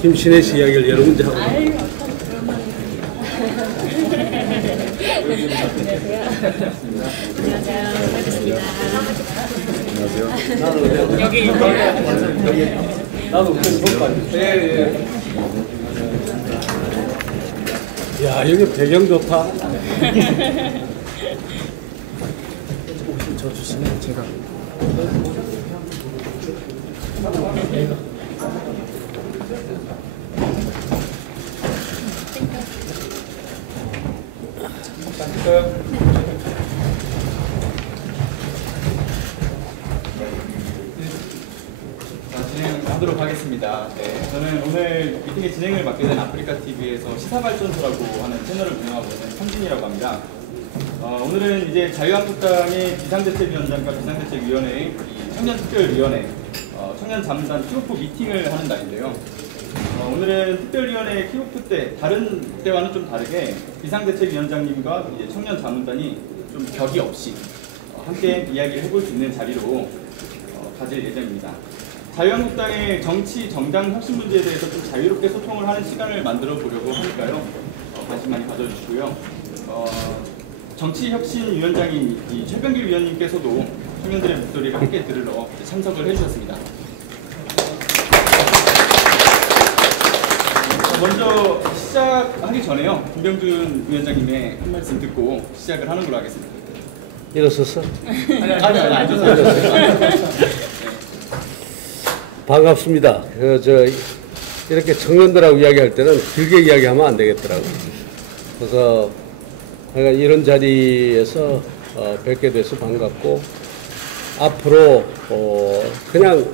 김신혜 씨 이야기를 여러 문제 하고. 안녕하세요. 여기 나도 네. 야, 여기 배경 좋다. 혹시 저 주시면 제가. 진행하도록 하겠습니다. 네, 저는 오늘 미팅의 진행을 맡게 된 아프리카TV에서 시사발전소라고 하는 채널을 운영하고 있는 성진이라고 합니다. 오늘은 이제 자유한국당의 비상대책위원장과 비상대책위원회의 청년특별위원회, 청년자문단 킥오프 미팅을 하는 날인데요. 오늘은 특별위원회 킥오프 때 다른 때와는 좀 다르게 비상대책위원장님과 이제 청년자문단이 좀 격이 없이 함께 이야기를 해볼 수 있는 자리로 가질 예정입니다. 자유한국당의 정치, 정당 혁신 문제에 대해서 좀 자유롭게 소통을 하는 시간을 만들어 보려고 하니까요. 관심 많이 가져주시고요. 정치혁신위원장인 이 최병길 위원님께서도 청년들의 목소리를 함께 들으러 참석을 해주셨습니다. 먼저 시작하기 전에요. 김병준 위원장님의 한 말씀 듣고 시작을 하는 걸로 하겠습니다. 일어섰어? 아니, 앉았어요. 반갑습니다. 이렇게 청년들하고 이야기할 때는 길게 이야기하면 안 되겠더라고요. 그래서 제가 이런 자리에서 뵙게 돼서 반갑고, 앞으로 그냥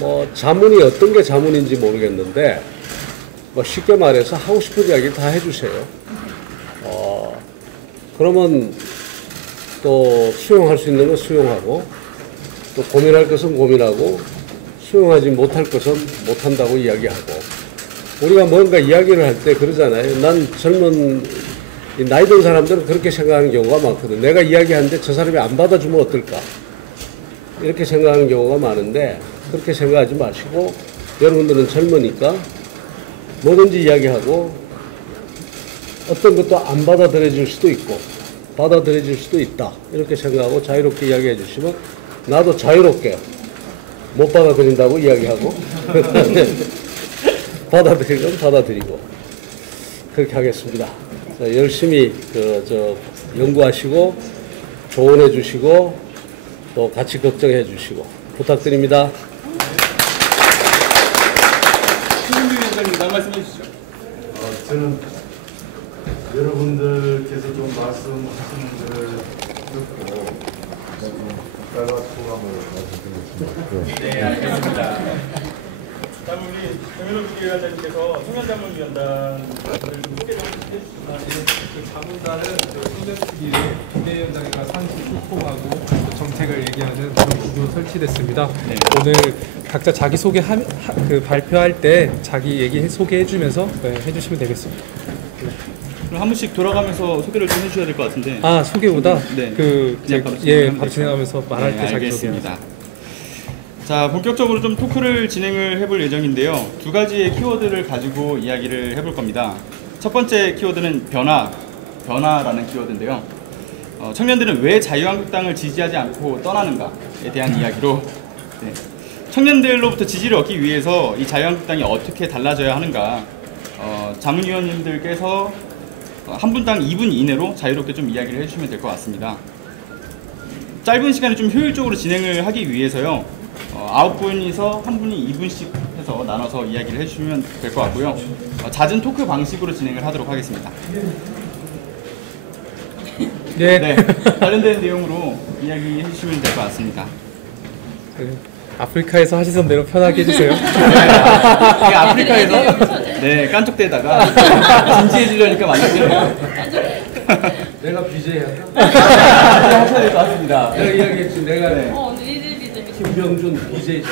뭐 자문이 어떤 게 자문인지 모르겠는데, 뭐 쉽게 말해서 하고 싶은 이야기를 다 해주세요. 그러면 또 수용할 수 있는 건 수용하고, 또 고민할 것은 고민하고, 수용하지 못할 것은 못한다고 이야기하고, 우리가 뭔가 이야기를 할 때 그러잖아요. 난 젊은 나이 든 사람들은 그렇게 생각하는 경우가 많거든. 내가 이야기하는데 저 사람이 안 받아주면 어떨까, 이렇게 생각하는 경우가 많은데, 그렇게 생각하지 마시고 여러분들은 젊으니까 뭐든지 이야기하고, 어떤 것도 안 받아들여질 수도 있고 받아들여질 수도 있다, 이렇게 생각하고 자유롭게 이야기해 주시면 나도 자유롭게 못 받아들인다고 이야기하고 받아들일 건 받아들이고 그렇게 하겠습니다. 자, 열심히 연구하시고 조언해 주시고 또 같이 걱정해 주시고 부탁드립니다. 김병준 위원장님, 한 말씀 해주시죠. 저는 여러분들께서 좀 말씀하시는 것을 듣고 빨간 소감을 말씀드리겠습니다. 네, 알겠습니다. 다음 우리 정현호 부위원장님께서 청년자문위원단을 좀 소개 좀 해주시죠. 그 자문단은 청년특위의 비대위원장과 상시 소통하고 정책을 얘기하는 그런 구조로 설치됐습니다. 네. 오늘 각자 자기 소개 발표할 때 자기 얘기 소개해주면서 해주시면 되겠습니다. 그럼 한 분씩 돌아가면서 소개를 좀 해주셔야 될 것 같은데. 아, 소개보다 네. 바로 진행하면서 말할 때 자기 알겠습니다. 자, 본격적으로 좀 토크를 진행을 해볼 예정인데요. 두 가지의 키워드를 가지고 이야기를 해볼 겁니다. 첫 번째 키워드는 변화라는 키워드인데요. 청년들은 왜 자유한국당을 지지하지 않고 떠나는가에 대한 이야기로, 네. 청년들로부터 지지를 얻기 위해서 이 자유한국당이 어떻게 달라져야 하는가, 자문위원님들께서 한 분당 2분 이내로 자유롭게 좀 이야기를 해주시면 될 것 같습니다. 짧은 시간에 좀 효율적으로 진행을 하기 위해서요, 9분이서 한 분이 2분씩 해서 나눠서 이야기를 해주시면 될 것 같고요. 잦은 토크 방식으로 진행을 하도록 하겠습니다. 네, 관련된 내용으로 이야기해 주시면 될 것 같습니다. 아프리카에서 하시던 대로 편하게 해주세요. 아프리카에서 네, 깐족대다가 진지해지려니까 많이 힘들어요. 내가 BJ 할까? 하셔야 될 것 같습니다. 내가 이야기했지. 내가 네. 김병준 BJ.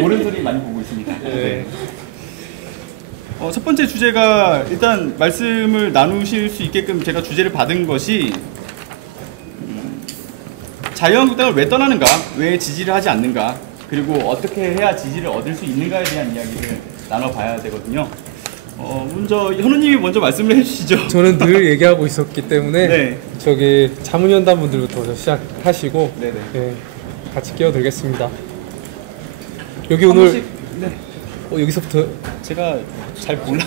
옳은 소리 많이 보고 있습니다. 네. 첫 번째 주제가 일단 말씀을 나누실 수 있게끔 제가 주제를 받은 것이 자유한국당을 왜 떠나는가, 왜 지지를 하지 않는가, 그리고 어떻게 해야 지지를 얻을 수 있는가에 대한 이야기를 나눠봐야 되거든요. 먼저 현우님이 먼저 말씀을 해주시죠. 저는 늘 얘기하고 있었기 때문에 네. 저기 자문위원단 분들부터 시작하시고 네네. 네, 같이 끼어들겠습니다. 여기 한 오늘 번씩, 네. 여기서부터 제가 잘 몰라요.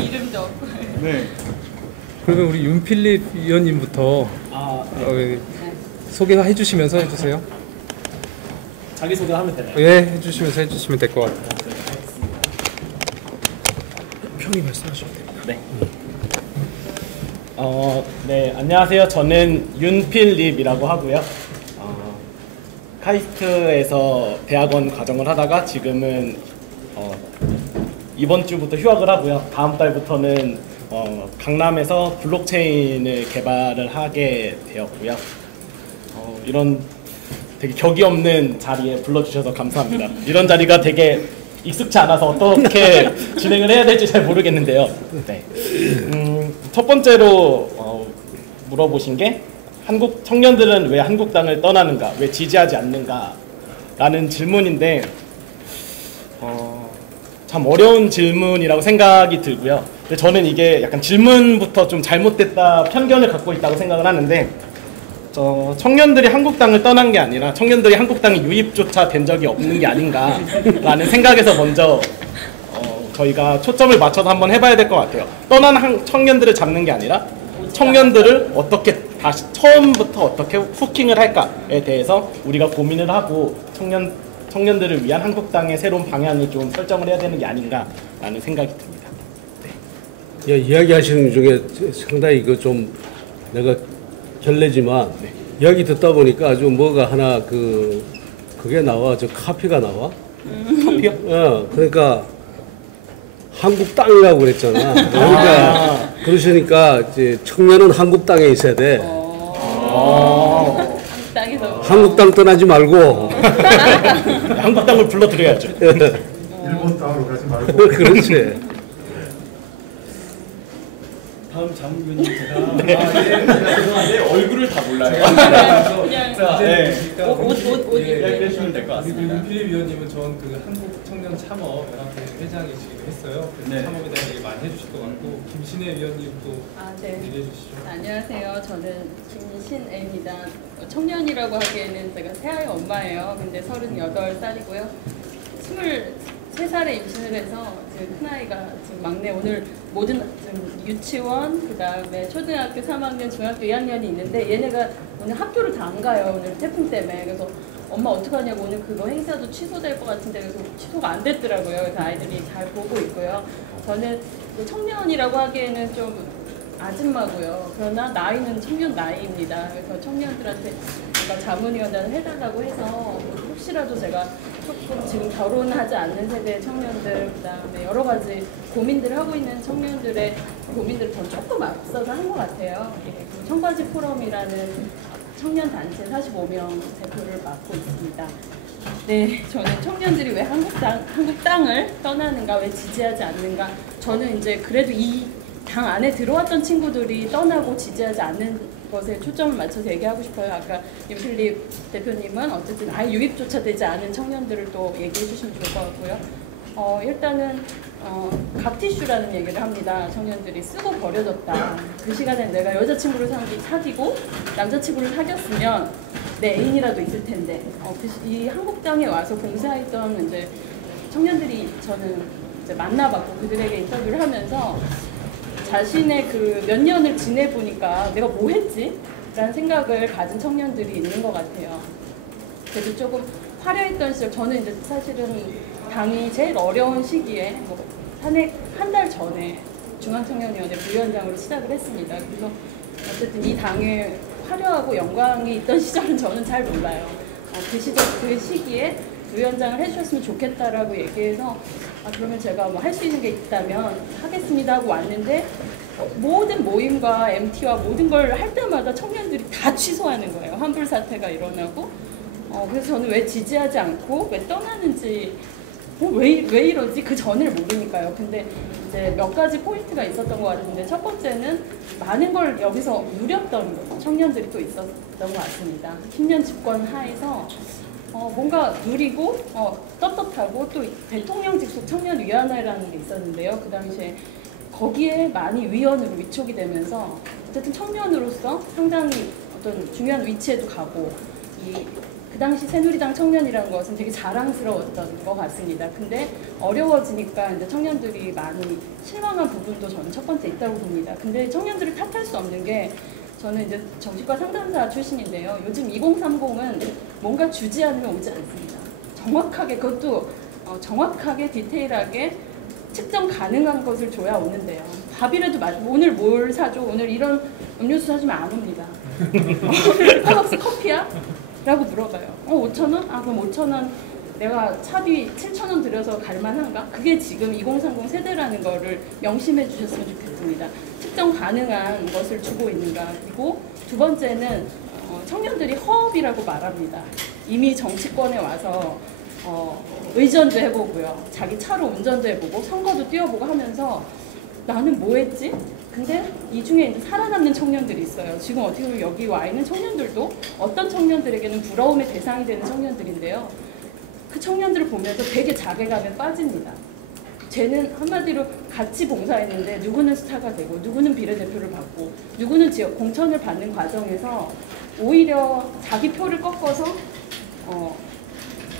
이름도 없고. 네. 그러면 우리 윤필립 위원님부터 소개해 주시면서 해주세요. 자기소개 하면 되나요? 예, 해주시면서 해주시면 될 것 같아요. 편히 말씀하셔도 됩니다. 네. 네, 안녕하세요. 저는 윤필립이라고 하고요. 카이스트에서 대학원 과정을 하다가 지금은 이번 주부터 휴학을 하고요. 다음 달부터는 강남에서 블록체인을 개발을 하게 되었고요. 이런 되게 격이 없는 자리에 불러주셔서 감사합니다. 이런 자리가 되게 익숙치 않아서 어떻게 진행을 해야 될지 잘 모르겠는데요. 네. 첫 번째로 물어보신 게 한국 청년들은 왜 한국당을 떠나는가, 왜 지지하지 않는가 라는 질문인데 참 어려운 질문이라고 생각이 들고요. 근데 저는 이게 약간 질문부터 좀 잘못됐다 편견을 갖고 있다고 생각을 하는데 청년들이 한국당을 떠난 게 아니라 청년들이 한국당에 유입조차 된 적이 없는 게 아닌가라는 생각에서 먼저 저희가 초점을 맞춰서 한번 해봐야 될 것 같아요. 떠난 청년들을 잡는 게 아니라 청년들을 어떻게 다시 처음부터 어떻게 후킹을 할까에 대해서 우리가 고민을 하고 청년들을 위한 한국당의 새로운 방향을 좀 설정을 해야 되는 게 아닌가라는 생각이 듭니다. 야, 이야기하시는 중에 상당히 그 좀 내가 결례지만 이야기 듣다 보니까 아주 뭐가 하나 그게 나와. 저 카피가 나와. 커피요? 그러니까 한국 땅이라고 그랬잖아. 그러니까 그러시니까 이제 청년은 한국 땅에 있어야 돼. 한국 땅에서. 한국 땅 떠나지 말고. 한국당을 불러드려야죠. 일본 땅으로 가지 말고. 그렇지. 다음 자문위원님 제가 죄송한데 얼굴을 다 몰라요. 그냥 네. 옷 이야기해 주시면 될 것 그리고 같습니다. 윤필립 위원님은 전 그 한국 청년 참업 연합회 회장이시기도 했어요. 그래서 네. 참업에 대한 얘기 많이 해주실 것 같고 김신혜 위원님도 네. 얘기해 주시죠. 안녕하세요. 저는 김신애입니다. 청년이라고 하기에는 제가 새아이 엄마예요. 근데 38살이고요. 23살에 임신을 해서 지금 큰아이가 지금 막내 오늘 모든 지금 유치원 그다음에 초등학교 3학년 중학교 2학년이 있는데 얘네가 오늘 학교를 다 안 가요. 오늘 태풍 때문에. 그래서 엄마 어떡하냐고 오늘 그거 행사도 취소될 것 같은데 그래서 취소가 안 됐더라고요. 그래서 아이들이 잘 보고 있고요. 저는 청년이라고 하기에는 좀 아줌마고요. 그러나 나이는 청년 나이입니다. 그래서 청년들한테 제가 자문위원단을 해달라고 해서 혹시라도 제가 조금 지금 결혼하지 않는 세대의 청년들 그다음에 여러 가지 고민들을 하고 있는 청년들의 고민들을 전 조금 앞서서 한 것 같아요. 예, 청바지 포럼이라는 청년 단체 45명 대표를 맡고 있습니다. 네, 저는 청년들이 왜 한국 땅을 떠나는가, 왜 지지하지 않는가. 저는 이제 그래도 이 당 안에 들어왔던 친구들이 떠나고 지지하지 않는 것에 초점을 맞춰서 얘기하고 싶어요. 아까 윤필립 대표님은 어쨌든 아예 유입조차 되지 않은 청년들을 또 얘기해 주시면 좋을 것 같고요. 일단은 갑티슈라는 얘기를 합니다. 청년들이 쓰고 버려졌다. 그 시간에 내가 여자친구를 사귀고 남자친구를 사귀었으면 내 애인이라도 있을 텐데 이 한국 땅에 와서 봉사했던 이제 청년들이 저는 이제 만나봤고 그들에게 인터뷰를 하면서 자신의 그 몇 년을 지내보니까 내가 뭐 했지? 라는 생각을 가진 청년들이 있는 것 같아요. 그래서 조금 화려했던 시절, 저는 이제 사실은 당이 제일 어려운 시기에 한 달 전에 중앙청년위원회 부위원장으로 시작을 했습니다. 그래서 어쨌든 이 당에 화려하고 영광이 있던 시절은 저는 잘 몰라요. 그 시기에 부위원장을 해주셨으면 좋겠다라고 얘기해서 그러면 제가 뭐 할 수 있는 게 있다면 하겠습니다 하고 왔는데 모든 모임과 MT와 모든 걸 할 때마다 청년들이 다 취소하는 거예요. 환불 사태가 일어나고 그래서 저는 왜 지지하지 않고 왜 떠나는지 왜 이러지? 그 전을 모르니까요. 근데 이제 몇 가지 포인트가 있었던 것 같은데 첫 번째는 많은 걸 여기서 누렸던 청년들이 또 있었던 것 같습니다. 10년 집권 하에서 뭔가 누리고 떳떳하고 또 대통령 직속 청년위원회라는 게 있었는데요. 그 당시에 거기에 많이 위원으로 위촉이 되면서 어쨌든 청년으로서 상당히 어떤 중요한 위치에도 가고 그 당시 새누리당 청년이라는 것은 되게 자랑스러웠던 것 같습니다. 근데 어려워지니까 이제 청년들이 많이 실망한 부분도 저는 첫 번째 있다고 봅니다. 근데 청년들을 탓할 수 없는 게 저는 이제 정치과 상담사 출신인데요. 요즘 2030은 뭔가 주지 않으면 오지 않습니다. 정확하게 그것도 정확하게 디테일하게 측정 가능한 것을 줘야 오는데요. 밥이라도 오늘 뭘 사줘? 오늘 이런 음료수 사주면 안 옵니다. 스타벅스 커피야? 라고 물어봐요. 5,000원? 아 그럼 5,000원 내가 차비 7,000원 들여서 갈만한가? 그게 지금 2030 세대라는 거를 명심해 주셨으면 좋겠습니다. 측정 가능한 것을 주고 있는가. 그리고 두 번째는 청년들이 허업이라고 말합니다. 이미 정치권에 와서 의전도 해보고요. 자기 차로 운전도 해보고 선거도 뛰어보고 하면서 나는 뭐 했지? 근데 이 중에 이제 살아남는 청년들이 있어요. 지금 어떻게 보면 여기 와 있는 청년들도 어떤 청년들에게는 부러움의 대상이 되는 청년들인데요. 그 청년들을 보면서 되게 자괴감에 빠집니다. 쟤는 한마디로 같이 봉사했는데 누구는 스타가 되고 누구는 비례대표를 받고 누구는 지역 공천을 받는 과정에서 오히려 자기 표를 꺾어서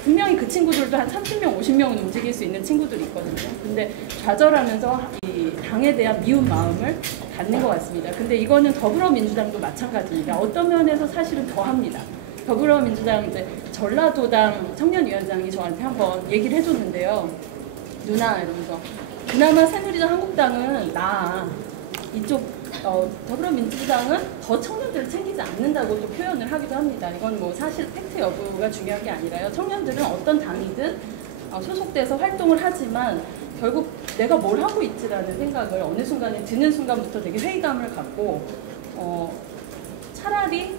분명히 그 친구들도 한 30명, 50명은 움직일 수 있는 친구들이 있거든요. 근데 좌절하면서 이 당에 대한 미운 마음을 갖는 것 같습니다. 근데 이거는 더불어민주당도 마찬가지입니다. 어떤 면에서 사실은 더합니다. 더불어민주당 이제 전라도당 청년위원장이 저한테 한번 얘기를 해줬는데요. 누나 이러면서 그나마 새누리당 한국당은 이쪽 더불어민주당은 더 청년들을 챙기지 않는다고 또 표현을 하기도 합니다. 이건 뭐 사실 팩트 여부가 중요한 게 아니라요. 청년들은 어떤 당이든 소속돼서 활동을 하지만 결국 내가 뭘 하고 있지라는 생각을 어느 순간에 드는 순간부터 되게 회의감을 갖고 차라리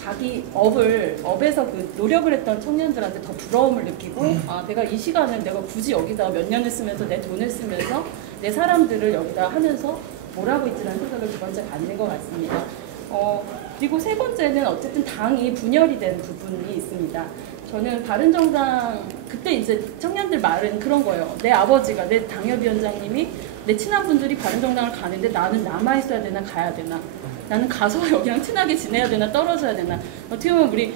자기 업에서 그 노력을 했던 청년들한테 더 부러움을 느끼고 내가 이 시간을 내가 굳이 여기다 몇 년을 쓰면서 내 돈을 쓰면서 내 사람들을 여기다 하면서 뭘 하고 있지라는 생각을 두 번째 갖는 것 같습니다. 그리고 세 번째는 어쨌든 당이 분열이 된 부분이 있습니다. 저는 바른정당 그때 이제 청년들 말은 그런 거예요. 내 아버지가 내 당협위원장님이 내 친한 분들이 바른정당을 가는데 나는 남아 있어야 되나 가야 되나? 나는 가서 여기랑 친하게 지내야 되나 떨어져야 되나? 어떻게 보면 우리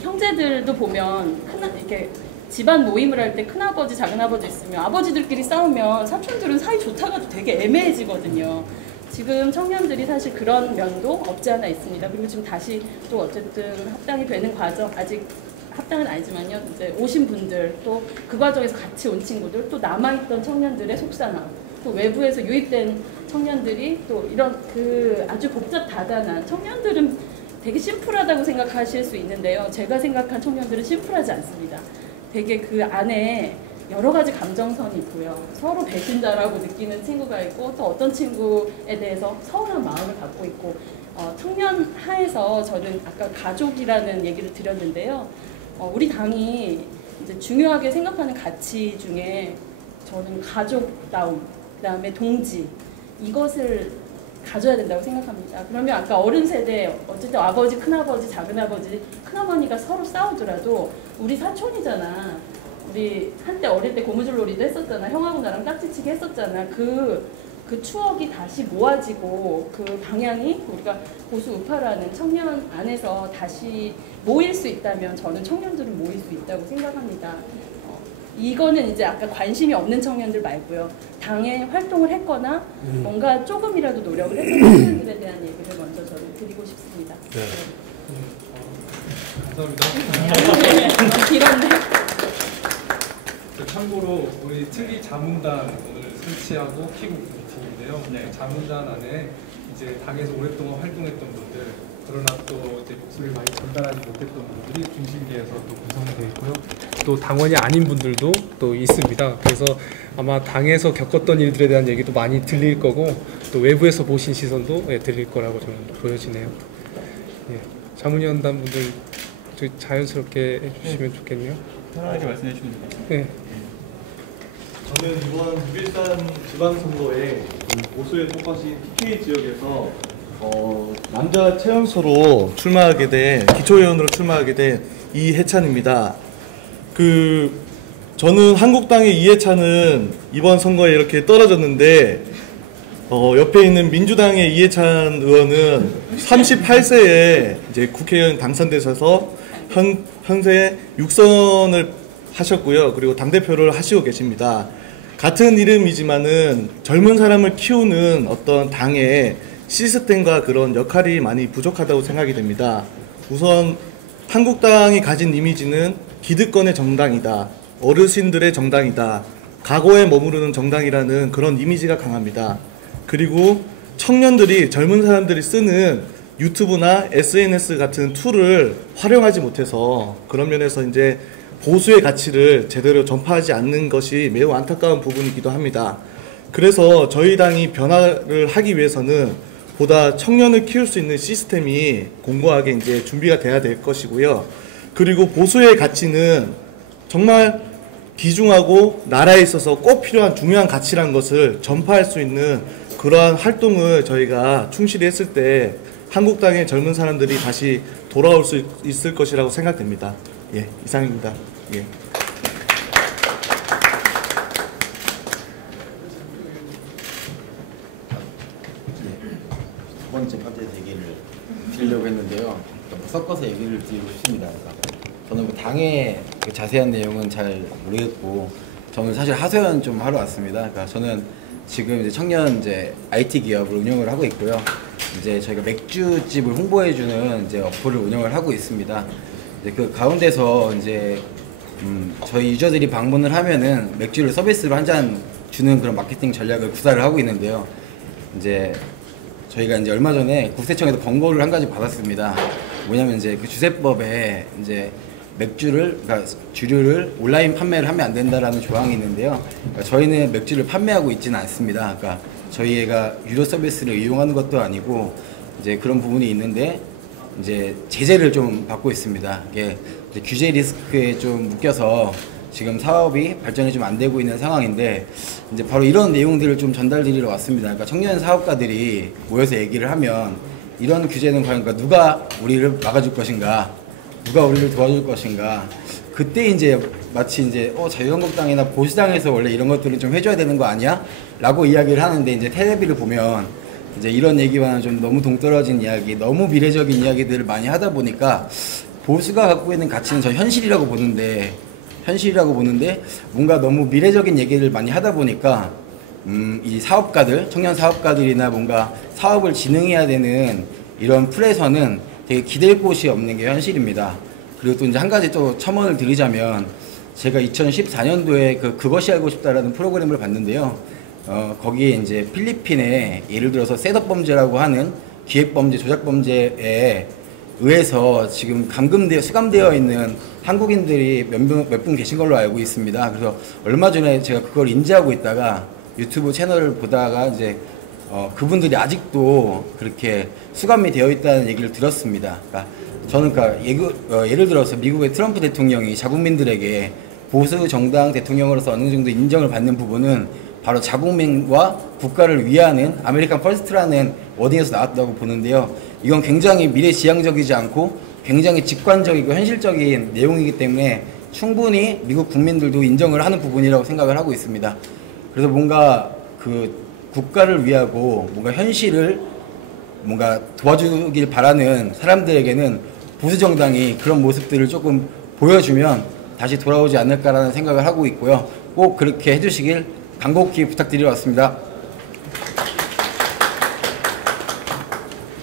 형제들도 보면 이렇게 집안 모임을 할 때 큰아버지, 작은아버지 있으면 아버지들끼리 싸우면 사촌들은 사이 좋다가도 되게 애매해지거든요. 지금 청년들이 사실 그런 면도 없지 않아 있습니다. 그리고 지금 다시 또 어쨌든 합당이 되는 과정, 아직 합당은 아니지만요. 이제 오신 분들, 또 그 과정에서 같이 온 친구들, 또 남아있던 청년들의 속상함, 또 외부에서 유입된 청년들이 또 이런 그 아주 복잡다단한 청년들은 되게 심플하다고 생각하실 수 있는데요. 제가 생각한 청년들은 심플하지 않습니다. 되게 그 안에 여러 가지 감정선이 있고요. 서로 배신자라고 느끼는 친구가 있고 또 어떤 친구에 대해서 서운한 마음을 갖고 있고 청년 하에서 저는 아까 가족이라는 얘기를 드렸는데요. 우리 당이 이제 중요하게 생각하는 가치 중에 저는 가족다움, 그다음에 동지 이것을 가져야 된다고 생각합니다. 그러면 아까 어른 세대 어쨌든 아버지, 큰아버지, 작은아버지, 큰어머니가 서로 싸우더라도 우리 사촌이잖아. 우리 한때 어릴 때 고무줄놀이도 했었잖아. 형하고 나랑 딱지치기 했었잖아. 그 추억이 다시 모아지고 그 방향이 우리가 보수 우파라는 청년 안에서 다시 모일 수 있다면 저는 청년들은 모일 수 있다고 생각합니다. 이거는 이제 아까 관심이 없는 청년들 말고요. 당에 활동을 했거나 뭔가 조금이라도 노력을 했던 청년들에 대한 얘기를 먼저 저는 드리고 싶습니다. 네. 감사합니다. 길었네. 참고로 우리 특위 자문단 오늘 설치하고 키고 미팅인데요. 네. 자문단 안에 이제 당에서 오랫동안 활동했던 분들, 그러나 또 이제 목소리를 많이 전달하지 못했던 분들이 중심계에서 또 구성되어 있고요. 또 당원이 아닌 분들도 또 있습니다. 그래서 아마 당에서 겪었던 일들에 대한 얘기도 많이 들릴 거고 또 외부에서 보신 시선도 들릴 거라고 저는 보여지네요. 예. 자문위원단 분들 좀 자연스럽게 해주시면 좋겠네요. 편하게 말씀해 주시면 됩니다. 네. 저는 이번 6.13 지방선거에 보수의 토파시 TK 지역에서 남자 최연소로 출마하게 된 기초의원으로 출마하게 된 이해찬입니다. 저는 한국당의 이해찬은 이번 선거에 이렇게 떨어졌는데 옆에 있는 민주당의 이해찬 의원은 38세에 이제 국회의원 당선되셔서 현재 6선을 하셨고요. 그리고 당대표를 하시고 계십니다. 같은 이름이지만은 젊은 사람을 키우는 어떤 당의 시스템과 그런 역할이 많이 부족하다고 생각이 됩니다. 우선 한국당이 가진 이미지는 기득권의 정당이다, 어르신들의 정당이다, 과거에 머무르는 정당이라는 그런 이미지가 강합니다. 그리고 청년들이, 젊은 사람들이 쓰는 유튜브나 SNS 같은 툴을 활용하지 못해서 그런 면에서 이제 보수의 가치를 제대로 전파하지 않는 것이 매우 안타까운 부분이기도 합니다. 그래서 저희 당이 변화를 하기 위해서는 보다 청년을 키울 수 있는 시스템이 공고하게 이제 준비가 돼야 될 것이고요. 그리고 보수의 가치는 정말 귀중하고 나라에 있어서 꼭 필요한 중요한 가치라는 것을 전파할 수 있는 그러한 활동을 저희가 충실히 했을 때 한국당의 젊은 사람들이 다시 돌아올 수 있을 것이라고 생각됩니다. 예, 이상입니다. 예. 두 번째 파트에서 얘기를 드리려고 했는데요. 섞어서 얘기를 드리고 싶습니다. 저는 그 당의 그 자세한 내용은 잘 모르겠고, 저는 사실 하소연 좀 하러 왔습니다. 그러니까 저는 지금 이제 청년 IT 기업을 운영을 하고 있고요. 이제 저희가 맥주집을 홍보해주는 이제 어플을 운영을 하고 있습니다. 이제 그 가운데서 이제 저희 유저들이 방문을 하면은 맥주를 서비스로 한 잔 주는 그런 마케팅 전략을 구사를 하고 있는데요. 이제 저희가 이제 얼마 전에 국세청에서 권고를 한 가지 받았습니다. 뭐냐면 이제 그 주세법에 이제 맥주를, 그러니까 주류를 온라인 판매를 하면 안 된다라는 조항이 있는데요. 그러니까 저희는 맥주를 판매하고 있지는 않습니다. 그러니까 저희가 유료 서비스를 이용하는 것도 아니고 이제 그런 부분이 있는데 이제 제재를 좀 받고 있습니다. 이게 규제 리스크에 좀 묶여서 지금 사업이 발전이 좀 안 되고 있는 상황인데, 이제 바로 이런 내용들을 좀 전달드리러 왔습니다. 그러니까 청년 사업가들이 모여서 얘기를 하면 이런 규제는 과연 누가 우리를 막아줄 것인가, 누가 우리를 도와줄 것인가, 그때 이제 마치 이제 자유한국당이나 보수당에서 원래 이런 것들은 좀 해줘야 되는 거 아니야? 라고 이야기를 하는데, 이제 텔레비를 보면 이제 이런 얘기와는 좀 너무 동떨어진 이야기, 너무 미래적인 이야기들을 많이 하다 보니까 보수가 갖고 있는 가치는 저 현실이라고 보는데 뭔가 너무 미래적인 얘기를 많이 하다 보니까 이 사업가들, 청년 사업가들이나 뭔가 사업을 진행해야 되는 이런 풀에서는 되게 기댈 곳이 없는 게 현실입니다. 그리고 또 이제 한 가지 또 첨언을 드리자면, 제가 2014년도에 그것이 알고 싶다라는 프로그램을 봤는데요. 거기에 이제 필리핀에 예를 들어서 셋업 범죄라고 하는 기획 범죄, 조작 범죄에 의해서 지금 수감되어 있는 한국인들이 몇 분 계신 걸로 알고 있습니다. 그래서 얼마 전에 제가 그걸 인지하고 있다가 유튜브 채널을 보다가 이제 그분들이 아직도 그렇게 수감이 되어 있다는 얘기를 들었습니다. 그러니까 저는 예를 들어서 미국의 트럼프 대통령이 자국민들에게 보수 정당 대통령으로서 어느 정도 인정을 받는 부분은 바로 자국민과 국가를 위하는 아메리칸 퍼스트라는 워딩에서 나왔다고 보는데요. 이건 굉장히 미래지향적이지 않고 굉장히 직관적이고 현실적인 내용이기 때문에 충분히 미국 국민들도 인정을 하는 부분이라고 생각을 하고 있습니다. 그래서 뭔가 국가를 위하고 뭔가 현실을 뭔가 도와주길 바라는 사람들에게는 보수정당이 그런 모습들을 조금 보여주면 다시 돌아오지 않을까라는 생각을 하고 있고요. 꼭 그렇게 해주시길 간곡히 부탁드리러 왔습니다.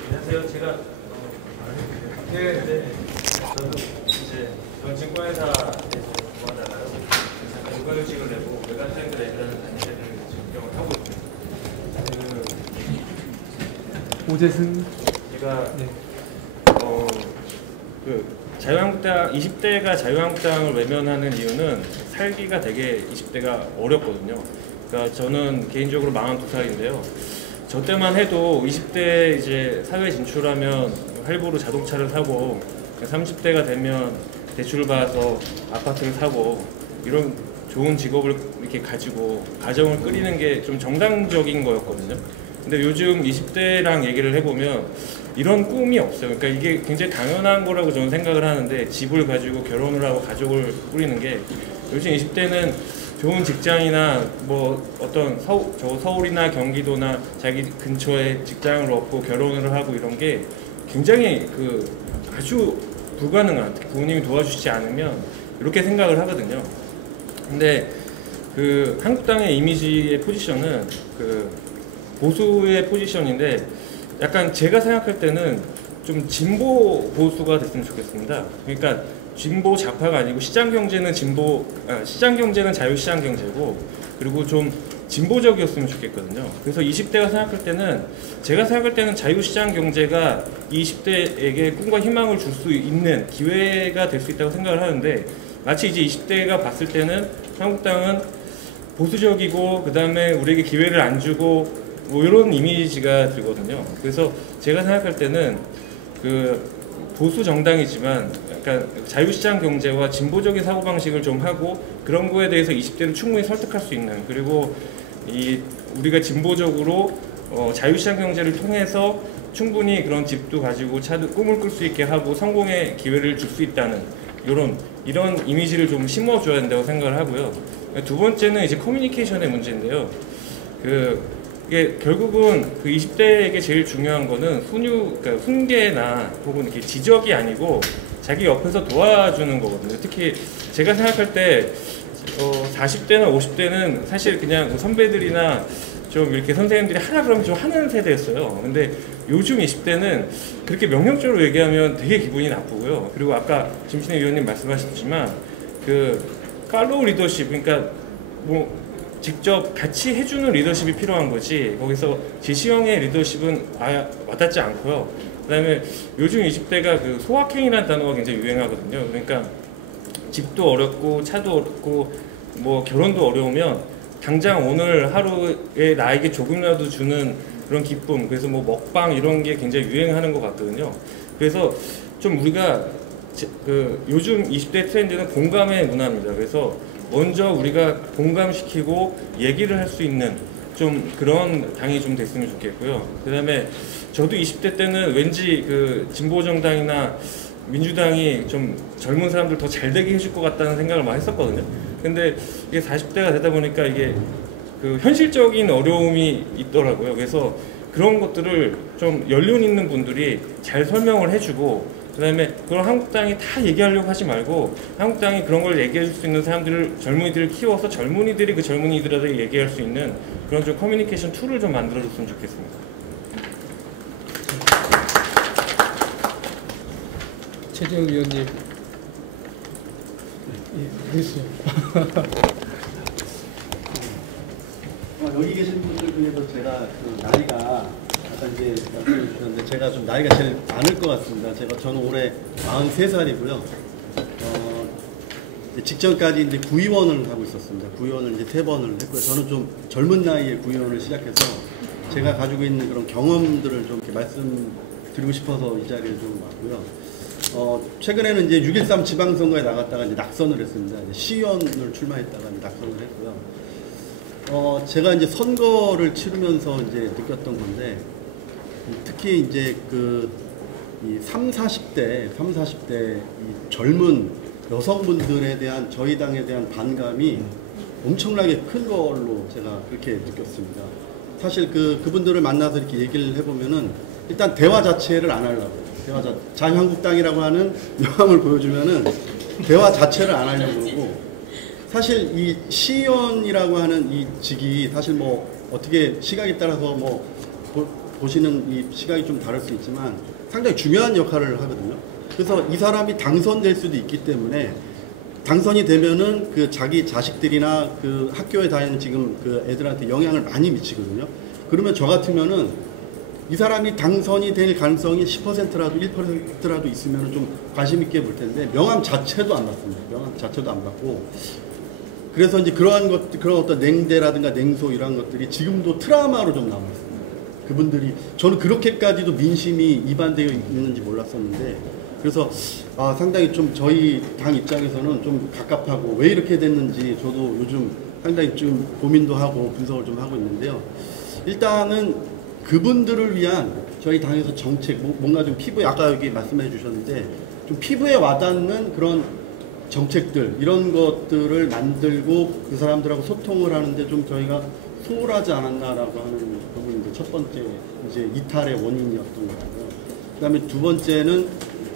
안녕하세요. 제가 저도 이제 전 증권회사에서 근무하다가요. 잠깐 육아휴직을 내고 외관생들 애들하는 단체를 운영을 하고 있습니다. 오재승. 제가 자유한국당 20대가 자유한국당을 외면하는 이유는 살기가 되게 20대가 어렵거든요. 그러니까 저는 개인적으로 42살인데요. 저 때만 해도 20대 이제 사회에 진출하면 할부로 자동차를 사고 30대가 되면 대출을 받아서 아파트를 사고 이런 좋은 직업을 이렇게 가지고 가정을 꾸리는 게 좀 정상적인 거였거든요. 근데 요즘 20대랑 얘기를 해보면 이런 꿈이 없어요. 그러니까 이게 굉장히 당연한 거라고 저는 생각을 하는데, 집을 가지고 결혼을 하고 가족을 꾸리는 게, 요즘 20대는 좋은 직장이나 뭐 어떤 서울이나 경기도나 자기 근처에 직장을 얻고 결혼을 하고 이런 게 굉장히 아주 불가능한, 부모님이 도와주시지 않으면 이렇게 생각을 하거든요. 근데 한국당의 이미지의 포지션은 보수의 포지션인데, 약간 제가 생각할 때는 좀 진보 보수가 됐으면 좋겠습니다. 그러니까 진보 좌파가 아니고 시장 경제는 자유시장 경제고, 그리고 좀 진보적이었으면 좋겠거든요. 그래서 20대가 생각할 때는, 제가 생각할 때는 자유시장 경제가 20대에게 꿈과 희망을 줄 수 있는 기회가 될 수 있다고 생각을 하는데, 마치 이제 20대가 봤을 때는 한국당은 보수적이고 그 다음에 우리에게 기회를 안 주고 뭐 이런 이미지가 들거든요. 그래서 제가 생각할 때는 보수 정당이지만 약간 자유시장 경제와 진보적인 사고방식을 좀 하고, 그런 거에 대해서 20대를 충분히 설득할 수 있는, 그리고 우리가 진보적으로 자유시장 경제를 통해서 충분히 그런 집도 가지고 차도 꿈을 꿀 수 있게 하고 성공의 기회를 줄 수 있다는 이런 이미지를 좀 심어줘야 된다고 생각을 하고요. 두 번째는 이제 커뮤니케이션의 문제인데요. 이게 결국은 20대에게 제일 중요한 거는 그러니까 훈계나 혹은 이렇게 지적이 아니고 자기 옆에서 도와주는 거거든요. 특히 제가 생각할 때 40대나 50대는 사실 그냥 선배들이나 좀 이렇게 선생님들이 하라 그러면 좀 하는 세대였어요. 근데 요즘 20대는 그렇게 명령적으로 얘기하면 되게 기분이 나쁘고요. 그리고 아까 김신혜 위원님 말씀하셨지만 팔로우 리더십, 그러니까 뭐 직접 같이 해주는 리더십이 필요한 거지, 거기서 지시형의 리더십은 와닿지 않고요. 그 다음에 요즘 20대가 소확행이라는 단어가 굉장히 유행하거든요. 그러니까 집도 어렵고 차도 어렵고 뭐 결혼도 어려우면 당장 오늘 하루에 나에게 조금이라도 주는 그런 기쁨, 그래서 뭐 먹방 이런 게 굉장히 유행하는 것 같거든요. 그래서 좀 우리가 요즘 20대 트렌드는 공감의 문화입니다. 그래서 먼저 우리가 공감시키고 얘기를 할 수 있는 좀 그런 당이 좀 됐으면 좋겠고요. 그 다음에 저도 20대 때는 왠지 진보정당이나 민주당이 좀 젊은 사람들 더 잘되게 해줄 것 같다는 생각을 많이 했었거든요. 근데 이게 40대가 되다 보니까 이게 현실적인 어려움이 있더라고요. 그래서 그런 것들을 좀 연륜 있는 분들이 잘 설명을 해주고, 그 다음에 그걸 한국당이 다 얘기하려고 하지 말고, 한국당이 그런 걸 얘기해 줄 수 있는 젊은이들을 키워서 젊은이들이 그 젊은이들한테 얘기할 수 있는 그런 좀 커뮤니케이션 툴을 좀 만들어줬으면 좋겠습니다. 최재형 위원님. 알겠어요. 여기 계신 분들 중에서 제가 나이가 아까 이제 말씀해 주셨는데 제가 좀 나이가 제일 많을 것 같습니다. 저는 올해 43살이고요. 직전까지 이제 구의원을 하고 있었습니다. 구의원을 이제 3번을 했고요. 저는 좀 젊은 나이에 구의원을 시작해서 제가 가지고 있는 그런 경험들을 좀 이렇게 말씀드리고 싶어서 이 자리에 좀 왔고요. 최근에는 이제 6.13 지방선거에 나갔다가 이제 낙선을 했습니다. 이제 시의원을 출마했다가 이제 낙선을 했고요. 제가 이제 선거를 치르면서 이제 느꼈던 건데, 특히 이제 이 30, 40대 이 젊은 여성분들에 대한 저희 당에 대한 반감이 엄청나게 큰 걸로 제가 그렇게 느꼈습니다. 사실 그분들을 만나서 이렇게 얘기를 해보면은 일단 대화 자체를 안 하려고. 자유한국당이라고 하는 명함을 보여주면은 대화 자체를 안 하려고 그러고, 사실 이 시의원이라고 하는 이 직이 사실 뭐 어떻게 시각에 따라서 뭐 보시는 이 시각이 좀 다를 수 있지만 상당히 중요한 역할을 하거든요. 그래서 이 사람이 당선될 수도 있기 때문에 당선이 되면은 자기 자식들이나 학교에 다니는 지금 애들한테 영향을 많이 미치거든요. 그러면 저 같으면은 이 사람이 당선이 될 가능성이 10%라도 1%라도 있으면 좀 관심 있게 볼 텐데 명함 자체도 안 받습니다. 명함 자체도 안 받고, 그래서 이제 그런 어떤 냉대라든가 냉소 이런 것들이 지금도 트라우마로 좀 남아 있습니다. 그분들이 저는 그렇게까지도 민심이 이반되어 있는지 몰랐었는데 그래서 상당히 좀 저희 당 입장에서는 좀 갑갑하고 왜 이렇게 됐는지 저도 요즘 상당히 좀 고민도 하고 분석을 좀 하고 있는데요. 일단은 그분들을 위한 저희 당에서 정책, 뭔가 좀 피부에, 아까 여기 말씀해 주셨는데 좀 피부에 와닿는 그런 정책들, 이런 것들을 만들고 그 사람들하고 소통을 하는데 좀 저희가 소홀하지 않았나라고 하는 부분이 이제 첫 번째 이제 이탈의 원인이었던 것 같고요. 그 다음에 두 번째는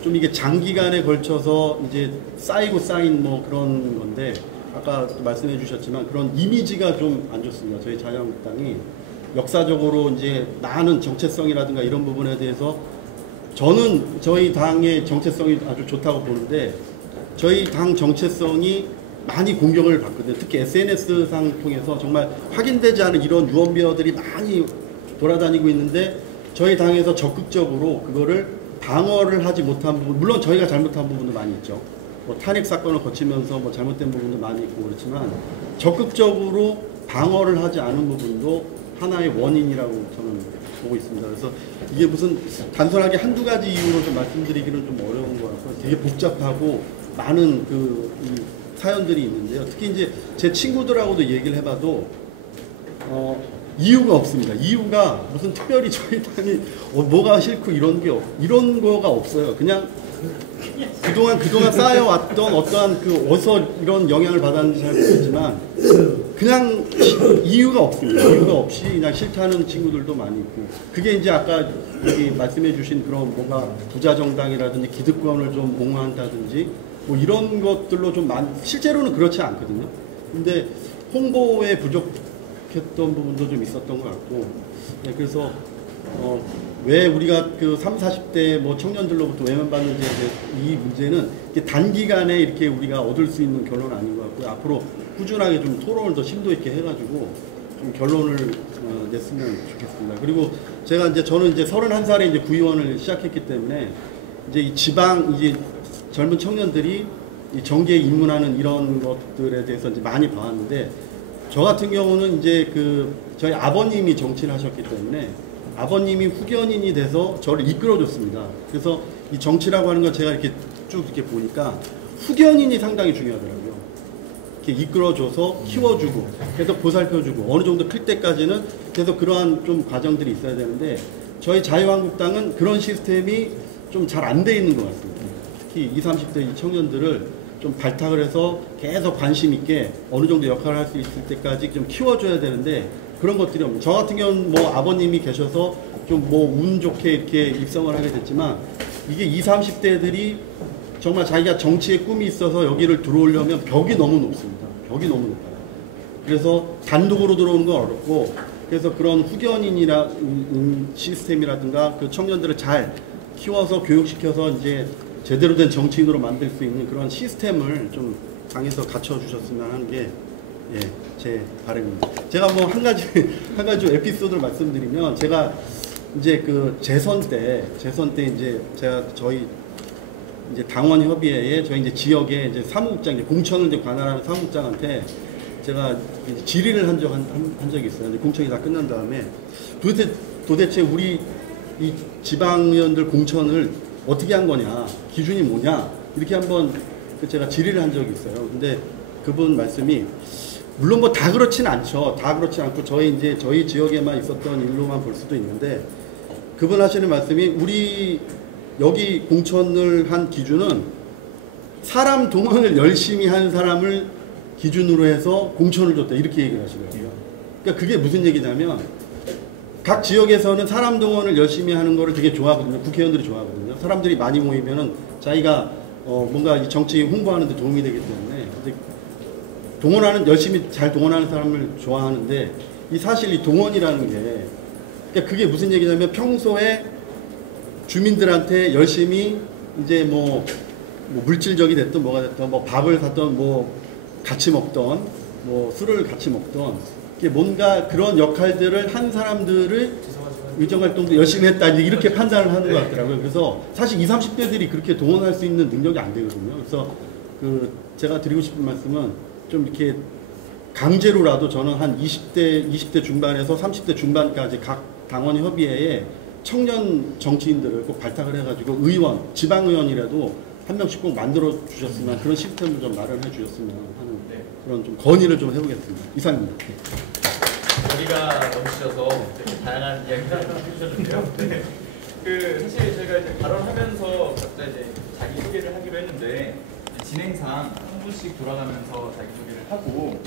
좀 이게 장기간에 걸쳐서 이제 쌓이고 쌓인 뭐 그런 건데, 아까 말씀해 주셨지만 그런 이미지가 좀 안 좋습니다. 저희 자유한국당이 역사적으로 이제 많은 정체성이라든가 이런 부분에 대해서 저는 저희 당의 정체성이 아주 좋다고 보는데, 저희 당 정체성이 많이 공격을 받거든요. 특히 SNS상 통해서 정말 확인되지 않은 이런 유언비어들이 많이 돌아다니고 있는데, 저희 당에서 적극적으로 그거를 방어를 하지 못한 부분, 물론 저희가 잘못한 부분도 많이 있죠. 뭐 탄핵 사건을 거치면서 뭐 잘못된 부분도 많이 있고 그렇지만, 적극적으로 방어를 하지 않은 부분도 하나의 원인이라고 저는 보고 있습니다. 그래서 이게 무슨 단순하게 한두 가지 이유로 좀 말씀드리기는 좀 어려운 것 같고 되게 복잡하고 많은 이 사연들이 있는데요. 특히 이제 제 친구들하고도 얘기를 해봐도 이유가 없습니다. 이유가 무슨 특별히 저희 당이 뭐가 싫고 이런 거가 없어요. 그냥 그동안 쌓여왔던 어떠한 어디서 이런 영향을 받았는지 잘 모르겠지만 그냥 이유가 없습니다. 이유가 없이 그냥 싫다는 친구들도 많이 있고, 그게 이제 아까 여기 말씀해 주신 그런 뭔가 부자정당이라든지 기득권을 좀 옹호한다든지 뭐 이런 것들로 좀 실제로는 그렇지 않거든요. 근데 홍보에 부족했던 부분도 좀 있었던 것 같고, 네, 그래서 왜 우리가 30, 40대 뭐 청년들로부터 외면받는지에 대해서 이 문제는 단기간에 이렇게 우리가 얻을 수 있는 결론은 아닌 것 같고요. 앞으로 꾸준하게 좀 토론을 더 심도 있게 해가지고 좀 결론을 냈으면 좋겠습니다. 그리고 저는 이제 31살에 이제 구의원을 시작했기 때문에 이제 이 지방 이제 젊은 청년들이 이 정계에 입문하는 이런 것들에 대해서 이제 많이 봐왔는데, 저 같은 경우는 이제 저희 아버님이 정치를 하셨기 때문에 아버님이 후견인이 돼서 저를 이끌어줬습니다. 그래서 이 정치라고 하는 건 제가 이렇게 쭉 이렇게 보니까 후견인이 상당히 중요하더라고요. 이렇게 이끌어줘서 키워주고, 계속 보살펴주고, 어느 정도 클 때까지는 계속 그러한 좀 과정들이 있어야 되는데, 저희 자유한국당은 그런 시스템이 좀 잘 안 돼 있는 것 같습니다. 특히 20, 30대 이 청년들을 좀 발탁을 해서 계속 관심 있게 어느 정도 역할을 할 수 있을 때까지 좀 키워줘야 되는데, 그런 것들이 없는. 저 같은 경우는 뭐 아버님이 계셔서 좀 뭐 운 좋게 이렇게 입성을 하게 됐지만, 이게 20, 30대들이 정말 자기가 정치에 꿈이 있어서 여기를 들어오려면 벽이 너무 높습니다. 벽이 너무 높아요. 그래서 단독으로 들어오는 건 어렵고, 그래서 그런 후견인이라 시스템이라든가 그 청년들을 잘 키워서 교육시켜서 이제 제대로 된 정치인으로 만들 수 있는 그런 시스템을 좀 당에서 갖춰주셨으면 하는 게 제 바람입니다. 제가 뭐 한 가지 좀 에피소드를 말씀드리면, 제가 이제 재선 때 이제 제가 저희 이제 당원 협의회에 저희 이제 지역에 이제 사무국장, 이제 공천을 이제 관할하는 사무국장한테 제가 이제 질의를 한 적이 있어요. 이제 공천이 다 끝난 다음에 도대체 우리 이 지방의원들 공천을 어떻게 한 거냐, 기준이 뭐냐, 이렇게 한번 제가 질의를 한 적이 있어요. 근데 그분 말씀이, 물론 뭐 다 그렇진 않죠. 다 그렇지 않고 저희 지역에만 있었던 일로만 볼 수도 있는데, 그분 하시는 말씀이, 우리 여기 공천을 한 기준은 사람 동원을 열심히 한 사람을 기준으로 해서 공천을 줬다, 이렇게 얘기를 하시더라고요. 그러니까 그게 무슨 얘기냐면, 각 지역에서는 사람 동원을 열심히 하는 거를 되게 좋아하거든요. 국회의원들이 좋아하거든요. 사람들이 많이 모이면은 자기가 뭔가 이 정치 홍보하는 데 도움이 되기 때문에. 열심히 잘 동원하는 사람을 좋아하는데, 사실 이 동원이라는 게, 그러니까 그게 무슨 얘기냐면, 평소에 주민들한테 열심히 이제 뭐 물질적이 됐든 뭐가 됐든, 뭐 밥을 샀던, 뭐 같이 먹던, 뭐 술을 같이 먹던, 뭔가 그런 역할들을 한 사람들을 의정활동도 열심히 했다, 이렇게 판단을 하는 것 같더라고요. 그래서 사실 20, 30대들이 그렇게 동원할 수 있는 능력이 안 되거든요. 그래서 제가 드리고 싶은 말씀은, 좀 이렇게 강제로라도 저는 한 20대 중반에서 30대 중반까지 각 당원 협의회에 청년 정치인들을 꼭 발탁을 해가지고 의원, 지방의원이라도 한 명씩 꼭 만들어 주셨으면 그런 시스템을 좀 마련해 주셨으면 하는 그런 좀 건의를 좀 해보겠습니다. 이상입니다. 거리가 넘치셔서 되게 다양한 이야기를 해주셨는데요. 네. 사실 저희가 이제 발언하면서 각자 이제 자기 소개를 하기로 했는데 진행상 한 분씩 돌아가면서 자기 소개를 하고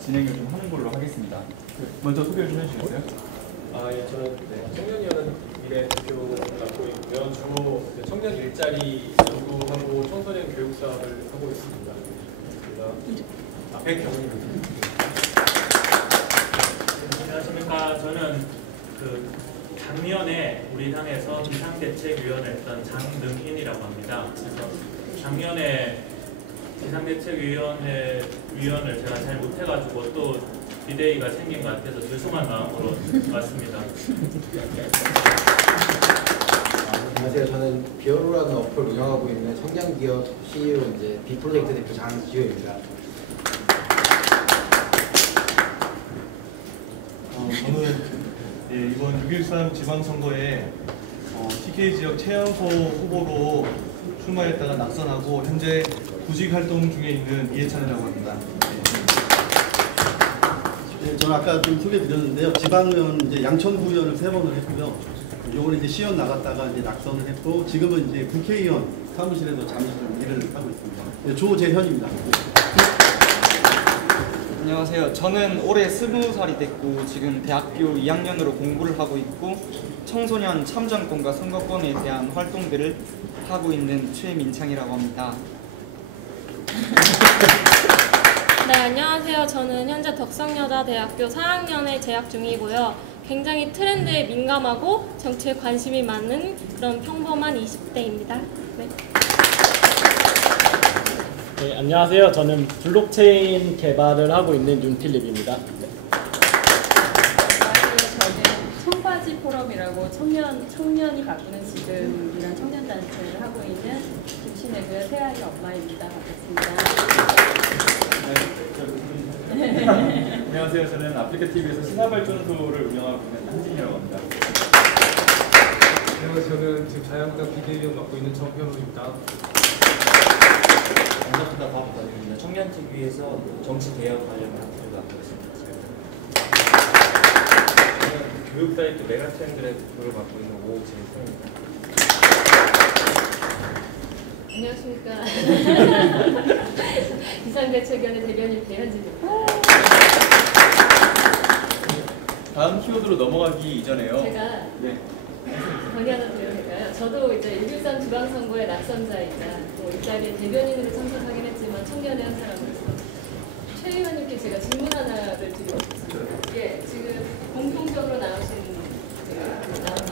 진행을 좀 하는 걸로 하겠습니다. 먼저 소개를 좀 해주시겠어요? 예, 저는 청년위원회 미래대표를 맡고 있고요. 주로 청년 일자리 연구하고 청소년 교육 사업을 하고 있습니다. 제가 백경훈입니다. 안녕하십니까. 저는 작년에 우리 당에서 비상대책위원회 했던 장능인이라고 합니다. 그래서 작년에 비상대책위원회 위원을 제가 잘 못해가지고 또 비대위가 생긴 것 같아서 죄송한 마음으로 왔습니다. 안녕하세요. 저는 비어로라는 어플을 운영하고 있는 청년기업 CEO 이제 비프로젝트 대표 장지효입니다. 저는 이번 6.13 지방선거에 TK 지역 최연소 후보로 출마했다가 낙선하고 현재 구직 활동 중에 있는 이해찬이라고 합니다. 네, 저는 아까 좀 소개드렸는데요. 지방의원 이제 양천구의원을 3번을 했고요. 요번에 이제 시연 나갔다가 이제 낙선을 했고 지금은 이제 국회의원 사무실에서 잠시 좀 일을 하고 있습니다. 네, 조재현입니다. 안녕하세요. 저는 올해 20살이 됐고 지금 대학교 2학년으로 공부를 하고 있고 청소년 참정권과 선거권에 대한 활동들을 하고 있는 최민창이라고 합니다. 네, 안녕하세요. 저는 현재 덕성여자대학교 4학년에 재학 중이고요. 굉장히 트렌드에 민감하고 정치에 관심이 많은 그런 평범한 20대입니다. 네. 네, 안녕하세요. 저는 블록체인 개발을 하고 있는 윤필립입니다. 네. 저는 청바지 포럼이라고 청년이 바꾸는 지금이란 청년단체를 하고 있는 김신혜고요. 새아이 엄마입니다. 반갑습니다. 안녕하세요. 저는 아프리카TV에서 시사발전소를 운영하고 있는 한진이라고 합니다. 안녕하세요. 저는 지금 자유한국당 비대위원 맡고 있는 정현우입니다. 반갑습니다. 박부탁드립니다. 청년TV에서 정치개혁 관련 방송을 맡고 있습니다. 저는 교육 사이트 메가트렌드의 대표를 맡고 있는 오재성입니다. 안녕하십니까. 비상대책위원회 대변인 배현진입니다. 다음 키워드로 넘어가기 이전에요. 제가 건의 하나 드려도 될까요? 저도 이제 6.13 지방선거의 낙선자이자 또 이 자리에 대변인으로 참석하긴 했지만 청년의 한 사람으로서 최 의원님께 제가 질문 하나를 드리고 싶습니다. 예, 지금 공통적으로 나온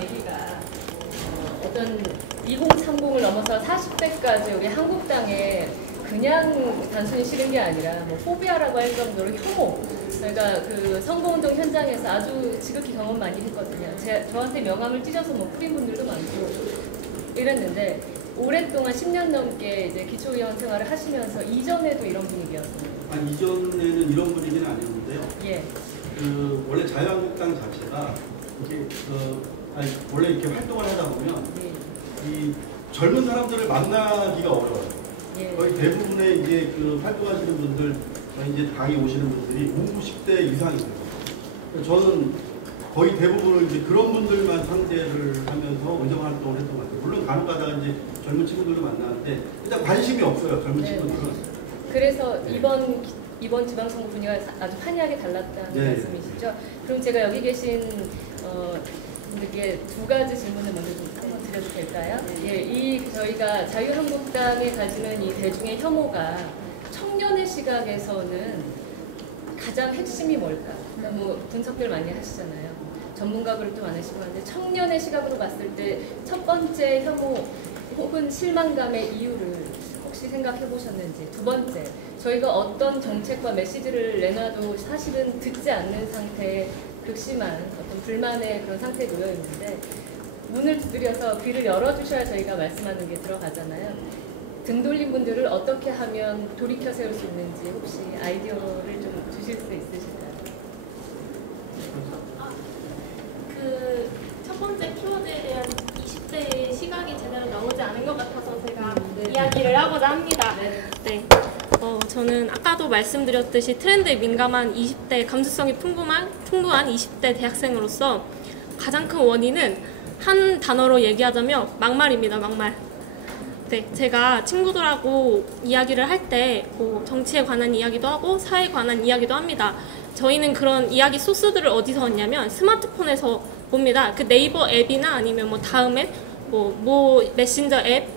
얘기가 어떤 2030을 넘어서 40대까지 우리 한국당에 그냥 단순히 싫은 게 아니라 뭐 포비아라고 할 정도로 혐오. 그러니까 그 선거운동 현장에서 아주 지극히 경험 많이 했거든요. 저한테 명함을 찢어서 뭐 뿌린 분들도 많고 이랬는데 오랫동안 10년 넘게 이제 기초의원 생활을 하시면서 이전에도 이런 분위기였어요. 아니 이전에는 이런 분위기는 아니었는데요. 예. 원래 자유한국당 자체가 이렇게 원래 이렇게 활동을 하다 보면 이 젊은 사람들을 만나기가 어려워요. 예. 거의 대부분의 이제 그 활동하시는 분들, 이제 당에 오시는 분들이 50대 이상이에요. 저는 거의 대부분을 이제 그런 분들만 상대를 하면서 원정 활동을 했던 것 같아요. 물론 간혹 가다가 이제 젊은 친구들을 만나는데 일단 관심이 없어요. 젊은 친구들은. 그래서 이번 지방선거 분위기가 아주 환희하게 달랐다는 말씀이시죠? 그럼 제가 여기 계신 분들께 두 가지 질문을 먼저 좀 한번 드려도 될까요? 예, 저희가 자유한국당이 가지는 이 대중의 혐오가 청년의 시각에서는 가장 핵심이 뭘까? 그러니까 뭐 분석들 많이 하시잖아요. 전문가들도 좀 많으시고 한데 청년의 시각으로 봤을 때 첫 번째 혐오 혹은 실망감의 이유를 혹시 생각해 보셨는지, 두 번째 저희가 어떤 정책과 메시지를 내놔도 사실은 듣지 않는 상태의 극심한 어떤 불만의 그런 상태에 놓여 있는데 문을 두드려서 귀를 열어주셔야 저희가 말씀하는 게 들어가잖아요. 등 돌린 분들을 어떻게 하면 돌이켜 세울 수 있는지 혹시 아이디어를 좀 주실 수 있으실까요? 그 첫 번째 키워드에 대한 합니다. 네. 저는 아까도 말씀드렸듯이 트렌드에 민감한 20대, 감수성이 풍부한 20대 대학생으로서 가장 큰 원인은 한 단어로 얘기하자면 막말입니다. 막말. 네, 제가 친구들하고 이야기를 할 때 정치에 관한 이야기도 하고 사회에 관한 이야기도 합니다. 저희는 그런 이야기 소스들을 어디서 얻냐면 스마트폰에서 봅니다. 그 네이버 앱이나 아니면 뭐 다음 앱, 뭐 메신저 앱,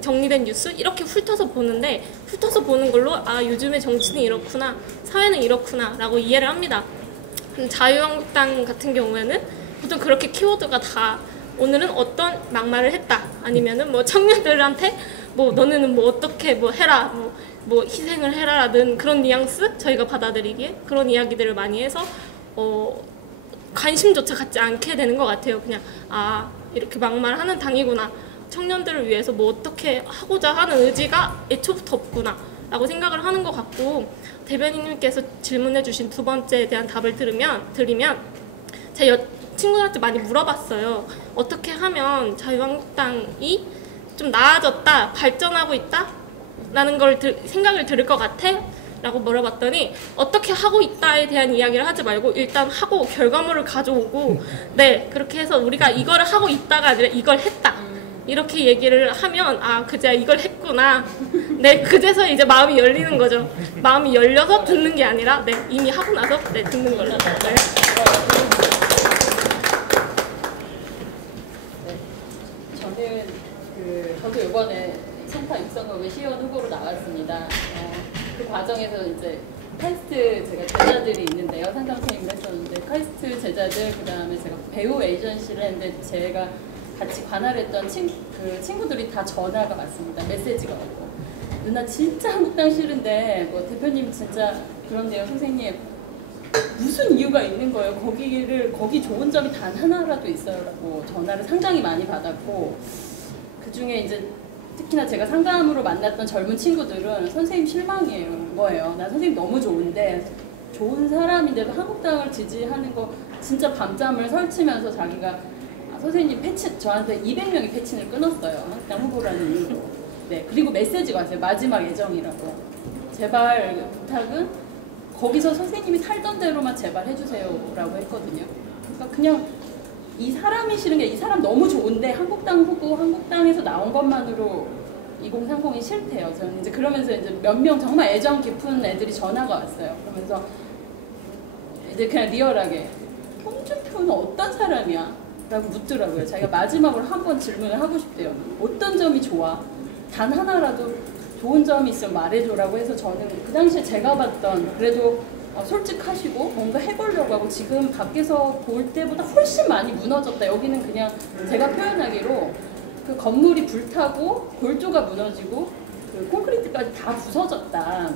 정리된 뉴스 이렇게 훑어서 보는데, 훑어서 보는 걸로 아 요즘에 정치는 이렇구나, 사회는 이렇구나 라고 이해를 합니다. 자유한국당 같은 경우에는 보통 그렇게 키워드가 다 오늘은 어떤 막말을 했다, 아니면은 뭐 청년들한테 뭐 너네는 뭐 어떻게 뭐 해라, 뭐 희생을 해라라든 그런 뉘앙스, 저희가 받아들이기에 그런 이야기들을 많이 해서 관심조차 갖지 않게 되는 것 같아요. 그냥 아 이렇게 막말하는 당이구나, 청년들을 위해서 뭐 어떻게 하고자 하는 의지가 애초부터 없구나 라고 생각을 하는 것 같고, 대변인님께서 질문해 주신 두 번째에 대한 답을 드리면 제 친구들한테 많이 물어봤어요. 어떻게 하면 자유한국당이 좀 나아졌다, 발전하고 있다? 라는 걸 생각을 들을 것 같아? 라고 물어봤더니 어떻게 하고 있다에 대한 이야기를 하지 말고 일단 하고 결과물을 가져오고 네 그렇게 해서 우리가 이거를 하고 있다가 아니라 이걸 했다 이렇게 얘기를 하면 아 그제 이걸 했구나, 네 그제서 이제 마음이 열리는 거죠. 마음이 열려서 듣는 게 아니라 네 이미 하고 나서 네 듣는 걸로. 네. 저도 이번에 송파 육성읍의 시의원 후보로 나왔습니다. 그 과정에서 이제 퀘스트 제가 제자들이 있는데요. 상담 선생님을 했었는데 퀘스트 제자들, 그 다음에 제가 배우 에이전시를 했는데 제가 같이 관할했던 친구들이 다 전화가 왔습니다. 메시지가 오고. 누나 진짜 한국당 싫은데 뭐 대표님 진짜 그런데요 선생님 무슨 이유가 있는 거예요? 거기 좋은 점이 단 하나라도 있어요라고 전화를 상당히 많이 받았고, 그 중에 이제 특히나 제가 상담으로 만났던 젊은 친구들은 선생님 실망이에요. 거예요. 난 선생님 너무 좋은데, 좋은 사람인데도 한국당을 지지하는 거 진짜 밤잠을 설치면서 자기가 선생님 저한테 200명이 패친을 끊었어요. 한국당 후보라는 이유로. 네, 그리고 메시지가 왔어요. 마지막 예정이라고. 제발 부탁은 거기서 선생님이 살던 대로만 제발 해주세요라고 했거든요. 그러니까 그냥 이 사람이 싫은 게, 이 사람 너무 좋은데 한국당 후보, 한국당에서 나온 것만으로 2030이 싫대요. 저는 이제 그러면서 이제 몇 명 정말 애정 깊은 애들이 전화가 왔어요. 그러면서 이제 그냥 리얼하게 홍준표는 어떤 사람이야? 라고 묻더라고요. 자기가 마지막으로 한번 질문을 하고 싶대요. 어떤 점이 좋아? 단 하나라도 좋은 점이 있으면 말해줘라고 해서 저는 그 당시에 제가 봤던 그래도 솔직하시고 뭔가 해보려고 하고, 지금 밖에서 볼 때보다 훨씬 많이 무너졌다. 여기는 그냥 제가 표현하기로 그 건물이 불타고 골조가 무너지고 그 콘크리트까지 다 부서졌다.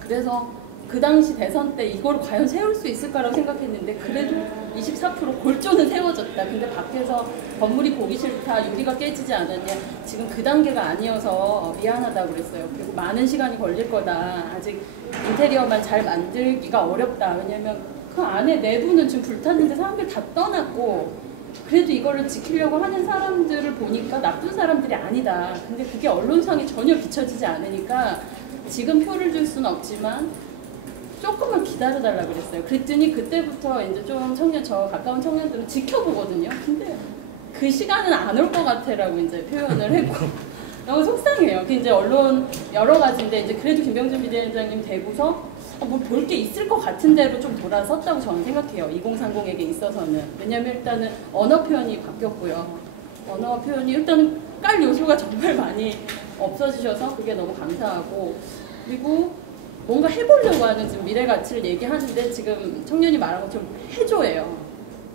그래서 그 당시 대선 때 이걸 과연 세울 수 있을까라고 생각했는데 그래도 24% 골조는 세워졌다. 근데 밖에서 건물이 보기 싫다, 유리가 깨지지 않았냐, 지금 그 단계가 아니어서 미안하다고 그랬어요. 그리고 많은 시간이 걸릴 거다. 아직 인테리어만 잘 만들기가 어렵다. 왜냐면 그 안에 내부는 지금 불탔는데 사람들 다 떠났고, 그래도 이거를 지키려고 하는 사람들을 보니까 나쁜 사람들이 아니다. 근데 그게 언론상에 전혀 비춰지지 않으니까 지금 표를 줄 수는 없지만 조금만 기다려달라고 그랬어요. 그랬더니 그때부터 이제 좀 저 가까운 청년들은 지켜보거든요. 근데 그 시간은 안 올 것 같아라고 이제 표현을 했고 너무 속상해요. 그 이제 언론 여러 가지인데 이제 그래도 김병준 비대위원장님 되고서 뭐 볼 게 있을 것 같은 대로 좀 돌아섰다고 저는 생각해요. 2030에게 있어서는. 왜냐면 일단은 언어 표현이 바뀌었고요. 언어 표현이 일단은 깔 요소가 정말 많이 없어지셔서 그게 너무 감사하고, 그리고 뭔가 해보려고 하는 지금 미래 가치를 얘기하는데 지금 청년이 말한 것처럼 해줘예요.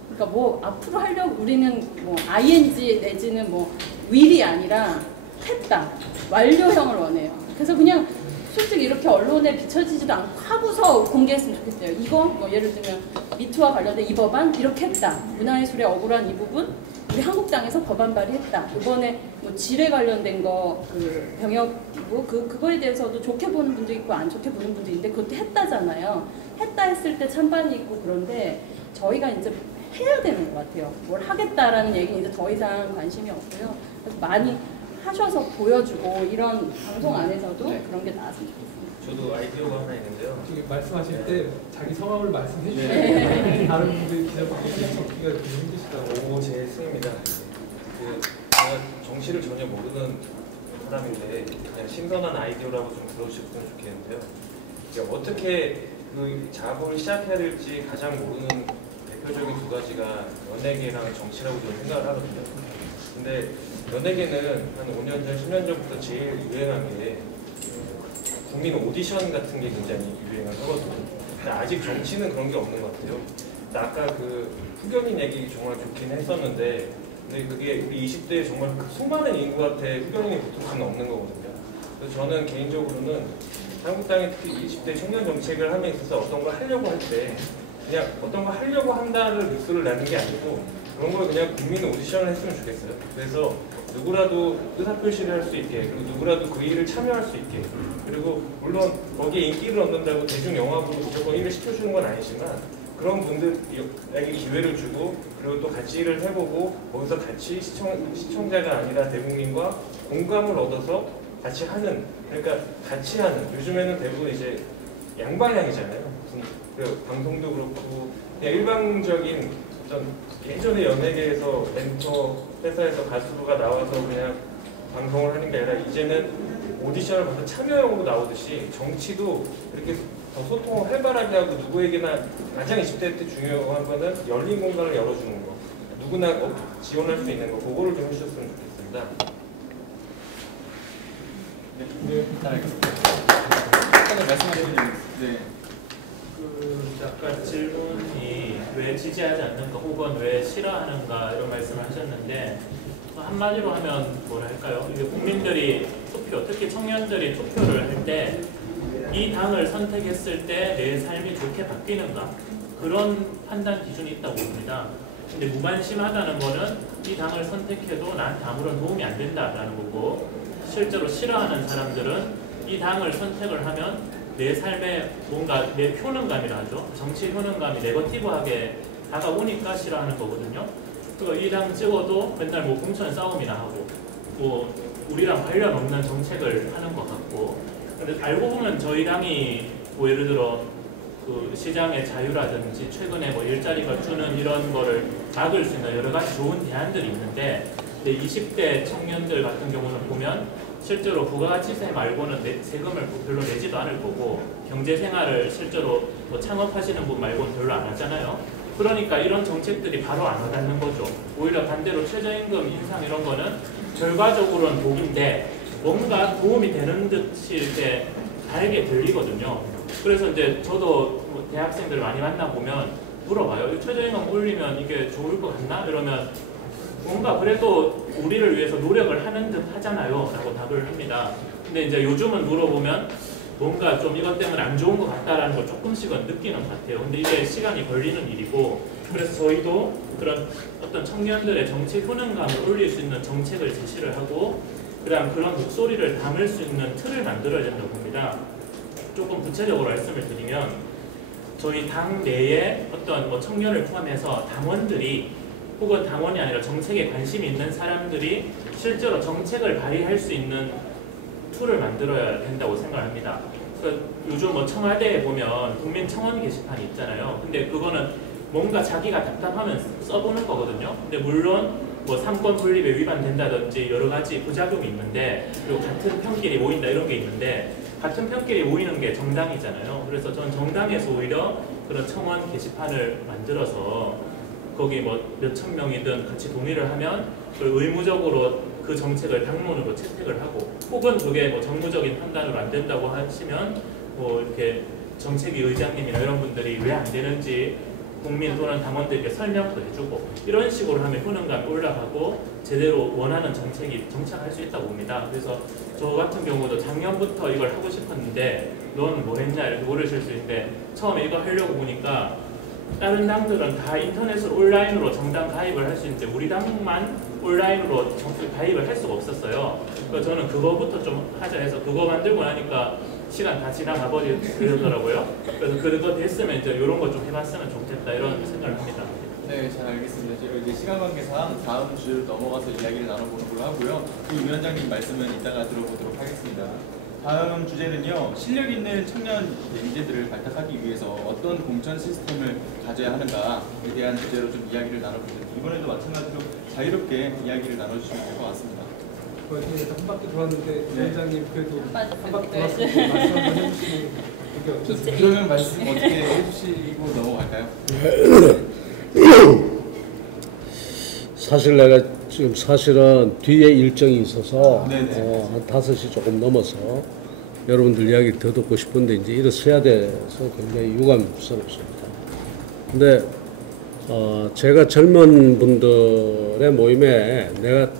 그러니까 뭐 앞으로 하려고 우리는 뭐 ing 내지는 뭐 will이 아니라 했다, 완료형을 원해요. 그래서 그냥 솔직히 이렇게 언론에 비춰지지도 않고 하고서 공개했으면 좋겠어요. 이거 뭐 예를 들면 미투와 관련된 이 법안 이렇게 했다, 문화예술에 억울한 이 부분 우리 한국당에서 법안 발의했다, 이번에 뭐 질에 관련된 거 그 병역기부 그거에 대해서도 좋게 보는 분도 있고 안 좋게 보는 분도 있는데 그것도 했다잖아요. 했다 했을 때 찬반이 있고, 그런데 저희가 이제 해야 되는 것 같아요. 뭘 하겠다라는 얘기는 이제 더 이상 관심이 없고요. 그래서 많이 하셔서 보여주고 이런 방송 안에서도 그런 게 나왔으면 좋겠습니다. 저도 아이디어가 하나 있는데요. 지금 말씀하실 때 자기 성함을 말씀해 주시면 네. 다른 분들 기자분들이 적기가 좀 힘드시다고. 제 승입니다. 제가 정치를 전혀 모르는 사람인데 그냥 신선한 아이디어라고 좀 들어주셨으면 좋겠는데요. 어떻게 그 작업을 시작해야 될지 가장 모르는 대표적인 두 가지가 연예계랑 정치라고 저는 생각을 하거든요. 근데 연예계는 한 5년 전, 10년 전부터 제일 유행한 게 국민 오디션 같은 게 굉장히 유행을 하거든요. 근데 아직 정치는 그런 게 없는 것 같아요. 근데 아까 그 후견인 얘기 정말 좋긴 했었는데 근데 그게 우리 20대에 정말 그 수많은 인구한테 후견인이 붙을 수는 없는 거거든요. 그래서 저는 개인적으로는 한국당의 특히 20대 청년 정책을 함에 있어서 어떤 걸 하려고 할 때 그냥 어떤 걸 하려고 한다는 뉴스를 내는 게 아니고 그런 걸 그냥 국민 오디션을 했으면 좋겠어요. 그래서 누구라도 의사표시를 할 수 있게 그리고 누구라도 그 일을 참여할 수 있게 그리고 물론 거기에 인기를 얻는다고 대중영화부로 무조건 일을 시켜주는 건 아니지만 그런 분들에게 기회를 주고 그리고 또 같이 일을 해보고 거기서 같이 시청자가 아니라 대국민과 공감을 얻어서 같이 하는 그러니까 같이 하는 요즘에는 대부분 이제 양방향이잖아요. 그 방송도 그렇고 그냥 일방적인 어떤 예전에 연예계에서 멘토 회사에서 가수가 나와서 그냥 방송을 하는 게 아니라 이제는 오디션을 받아 참여형으로 나오듯이 정치도 이렇게 더 소통을 활발하게 하고 누구에게나 가장 20대 때 중요한 거는 열린 공간을 열어주는 거 누구나 지원할 수 있는 거 그거를 좀 해주셨으면 좋겠습니다. 네, 알겠습니다. 잠깐 말씀하시는 네. 아까 질문이 왜 지지하지 않는가 혹은 왜 싫어하는가 이런 말씀을 하셨는데 한마디로 하면 뭐랄까요? 이게 국민들이 투표, 특히 청년들이 투표를 할 때 이 당을 선택했을 때 내 삶이 좋게 바뀌는가 그런 판단 기준이 있다고 봅니다. 근데 무관심하다는 거는 이 당을 선택해도 나한테 아무런 도움이 안 된다라는 거고 실제로 싫어하는 사람들은 이 당을 선택을 하면 내 삶에 뭔가 내 효능감이라 하죠. 정치 효능감이 네거티브하게 다가오니까 싫어하는 거거든요. 그리고 이 당 찍어도 맨날 뭐 공천 싸움이나 하고 뭐 우리랑 관련 없는 정책을 하는 것 같고 근데 알고 보면 저희 당이 뭐 예를 들어 그 시장의 자유라든지 최근에 뭐 일자리가 주는 이런 거를 막을 수 있는 여러 가지 좋은 대안들이 있는데 근데 20대 청년들 같은 경우는 보면 실제로 부가가치세 말고는 세금을 별로 내지도 않을 거고 경제생활을 실제로 뭐 창업하시는 분 말고는 별로 안 하잖아요. 그러니까 이런 정책들이 바로 안 와닿는 거죠. 오히려 반대로 최저임금 인상 이런 거는 결과적으로는 복인데 뭔가 도움이 되는 듯이 이렇게 다르게 들리거든요. 그래서 이제 저도 뭐 대학생들 많이 만나보면 물어봐요. 최저임금 올리면 이게 좋을 것 같나? 이러면 뭔가 그래도 우리를 위해서 노력을 하는 듯 하잖아요 라고 답을 합니다. 근데 이제 요즘은 물어보면 뭔가 좀 이것 때문에 안 좋은 것 같다라는 걸 조금씩은 느끼는 것 같아요. 근데 이게 시간이 걸리는 일이고 그래서 저희도 그런 어떤 청년들의 정치 효능감을 올릴 수 있는 정책을 제시를 하고 그다음 그런 목소리를 담을 수 있는 틀을 만들어야 된다고 봅니다. 조금 구체적으로 말씀을 드리면 저희 당 내에 어떤 뭐 청년을 포함해서 당원들이 혹은 당원이 아니라 정책에 관심이 있는 사람들이 실제로 정책을 발휘할 수 있는 툴을 만들어야 된다고 생각합니다. 그러니까 요즘 뭐 청와대에 보면 국민청원 게시판이 있잖아요. 근데 그거는 뭔가 자기가 답답하면 써보는 거거든요. 근데 물론 뭐 삼권 분립에 위반된다든지 여러 가지 부작용이 있는데 그리고 같은 편끼리 모인다 이런 게 있는데 같은 편끼리 모이는 게 정당이잖아요. 그래서 전 정당에서 오히려 그런 청원 게시판을 만들어서 거기 뭐 몇천 명이든 같이 동의를 하면 의무적으로 그 정책을 당론으로 채택을 하고 혹은 그게 뭐 정무적인 판단으로 안 된다고 하시면 뭐 이렇게 정책위 의장님이나 이런 분들이 왜 안 되는지 국민 또는 당원들에게 설명도 해주고 이런 식으로 하면 효능감이 올라가고 제대로 원하는 정책이 정착할 수 있다고 봅니다. 그래서 저 같은 경우도 작년부터 이걸 하고 싶었는데 넌 뭐 했냐 이렇게 물으실 수 있는데 처음에 이거 하려고 보니까 다른 당들은 다 인터넷으로 온라인으로 정당 가입을 할 수 있는데 우리 당만 온라인으로 가입을 할 수가 없었어요. 그래서 저는 그거부터 좀 하자 해서 그거 만들고 나니까 시간 다 지나가 버리더라고요. 그래서 그거 됐으면 이제 이런 거 좀 해봤으면 좋겠다 이런 생각을 합니다. 네, 잘 알겠습니다. 저희가 이제 시간 관계상 다음 주 넘어가서 이야기를 나눠보는 걸로 하고요. 이 위원장님 말씀은 이따가 들어보도록 하겠습니다. 다음 주제는요, 실력 있는 청년 인재들을 발탁하기 위해서 어떤 공천 시스템을 가져야 하는가에 대한 주제로 좀 이야기를 나눠보죠. 이번에도 마찬가지로 자유롭게 이야기를 나눠주시면 될 것 같습니다. 한 바퀴 돌았는데 위원장님 그래도 한 바퀴 돌았을 네. 때 말씀 한번 해주시면 그게 어떻습니까? 그러면 말씀 어떻게 해주시고 넘어갈까요? 사실 내가 지금 사실은 뒤에 일정이 있어서 네네. 한 5시 조금 넘어서 여러분들 이야기 더 듣고 싶은데 이제 일어서야 돼서 굉장히 유감스럽습니다. 근데 제가 젊은 분들의 모임에 내가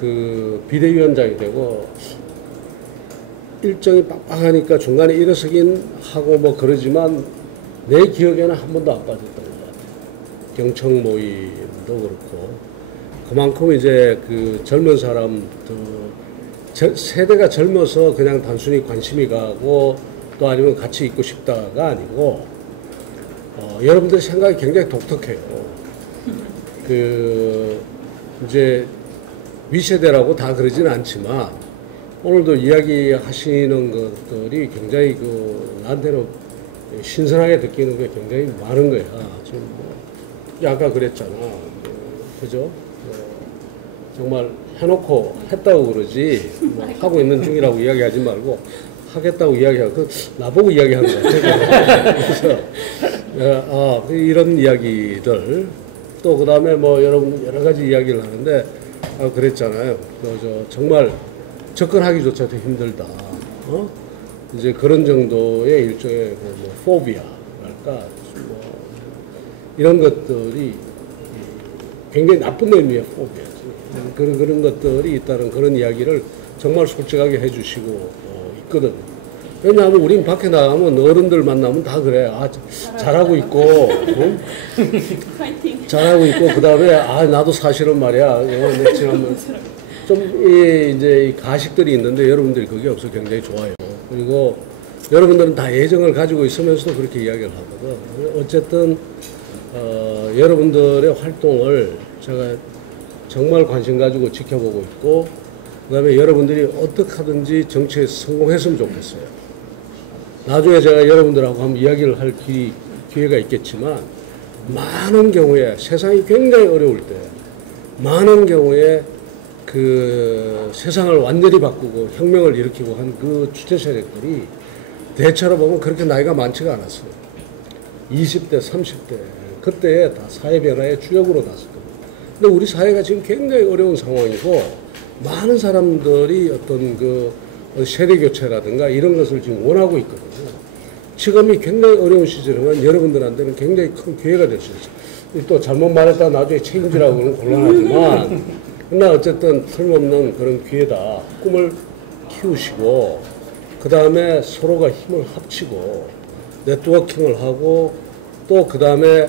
그 비대위원장이 되고 일정이 빡빡하니까 중간에 일어서긴 하고 뭐 그러지만 내 기억에는 한 번도 안 빠졌던 것 같아요. 경청 모임도 그렇고 그만큼 이제 그 젊은 사람들 세대가 젊어서 그냥 단순히 관심이 가고 또 아니면 같이 있고 싶다가 아니고 여러분들 생각이 굉장히 독특해요. 그 이제 위세대라고 다 그러지는 않지만 오늘도 이야기하시는 것들이 굉장히 그 나한테는 신선하게 느끼는 게 굉장히 많은 거야. 지금 뭐 아까 그랬잖아. 그죠? 정말 해놓고 했다고 그러지 뭐 하고 있는 중이라고 이야기하지 말고 하겠다고 이야기하고 나보고 이야기하는 거 같아요. 그래서 이런 이야기들 또 그 다음에 뭐 여러분 여러 가지 이야기를 하는데 그랬잖아요. 정말 접근하기조차도 힘들다. 이제 그런 정도의 일종의 뭐 포비아랄까 뭐 이런 것들이 굉장히 나쁜 의미의 포비아지. 그런 것들이 있다는 그런 이야기를 정말 솔직하게 해주시고 있거든. 왜냐하면 우린 밖에 나가면 어른들 만나면 다 그래. 잘하고 있고, 응? 잘하고 있고, 그 다음에 나도 사실은 말이야. 좀 이제 가식들이 있는데 여러분들이 그게 없어 굉장히 좋아요. 그리고 여러분들은 다 애정을 가지고 있으면서도 그렇게 이야기를 하거든. 어쨌든 여러분들의 활동을 제가 정말 관심 가지고 지켜보고 있고, 그 다음에 여러분들이 어떻게 하든지 정치에서 성공했으면 좋겠어요. 나중에 제가 여러분들하고 한번 이야기를 할 기회가 있겠지만, 많은 경우에 세상이 굉장히 어려울 때, 많은 경우에 그 세상을 완전히 바꾸고 혁명을 일으키고 한 그 주체 세력들이 대체로 보면 그렇게 나이가 많지가 않았어요. 20대, 30대, 그때 다 사회 변화의 주역으로 났을 겁니다. 근데 우리 사회가 지금 굉장히 어려운 상황이고, 많은 사람들이 어떤 그 세대 교체라든가 이런 것을 지금 원하고 있거든요. 지금이 굉장히 어려운 시절이면 여러분들한테는 굉장히 큰 기회가 될 수 있어요. 또 잘못 말했다 나중에 책임지라고 그러면 곤란하지만, 그러나 어쨌든 틀림없는 그런 기회다. 꿈을 키우시고, 그 다음에 서로가 힘을 합치고, 네트워킹을 하고, 또 그 다음에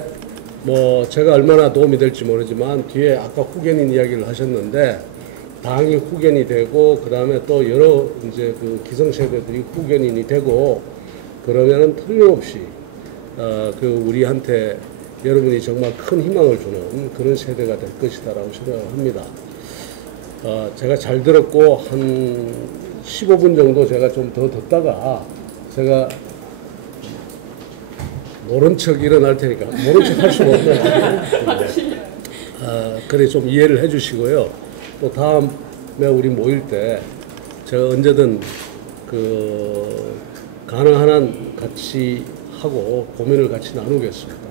뭐 제가 얼마나 도움이 될지 모르지만, 뒤에 아까 후견인 이야기를 하셨는데, 당이 후견이 되고, 그 다음에 또 여러 이제 그 기성세대들이 후견인이 되고, 그러면은 틀림없이, 그 우리한테 여러분이 정말 큰 희망을 주는 그런 세대가 될 것이다라고 생각을 합니다. 제가 잘 들었고, 한 15분 정도 제가 좀 더 듣다가, 제가 모른 척 일어날 테니까, 모른 척 할 수가 없네요. 그래 좀 이해를 해 주시고요. 또 다음에 우리 모일 때 제가 언제든 그 가능한 한 같이 하고 고민을 같이 나누겠습니다.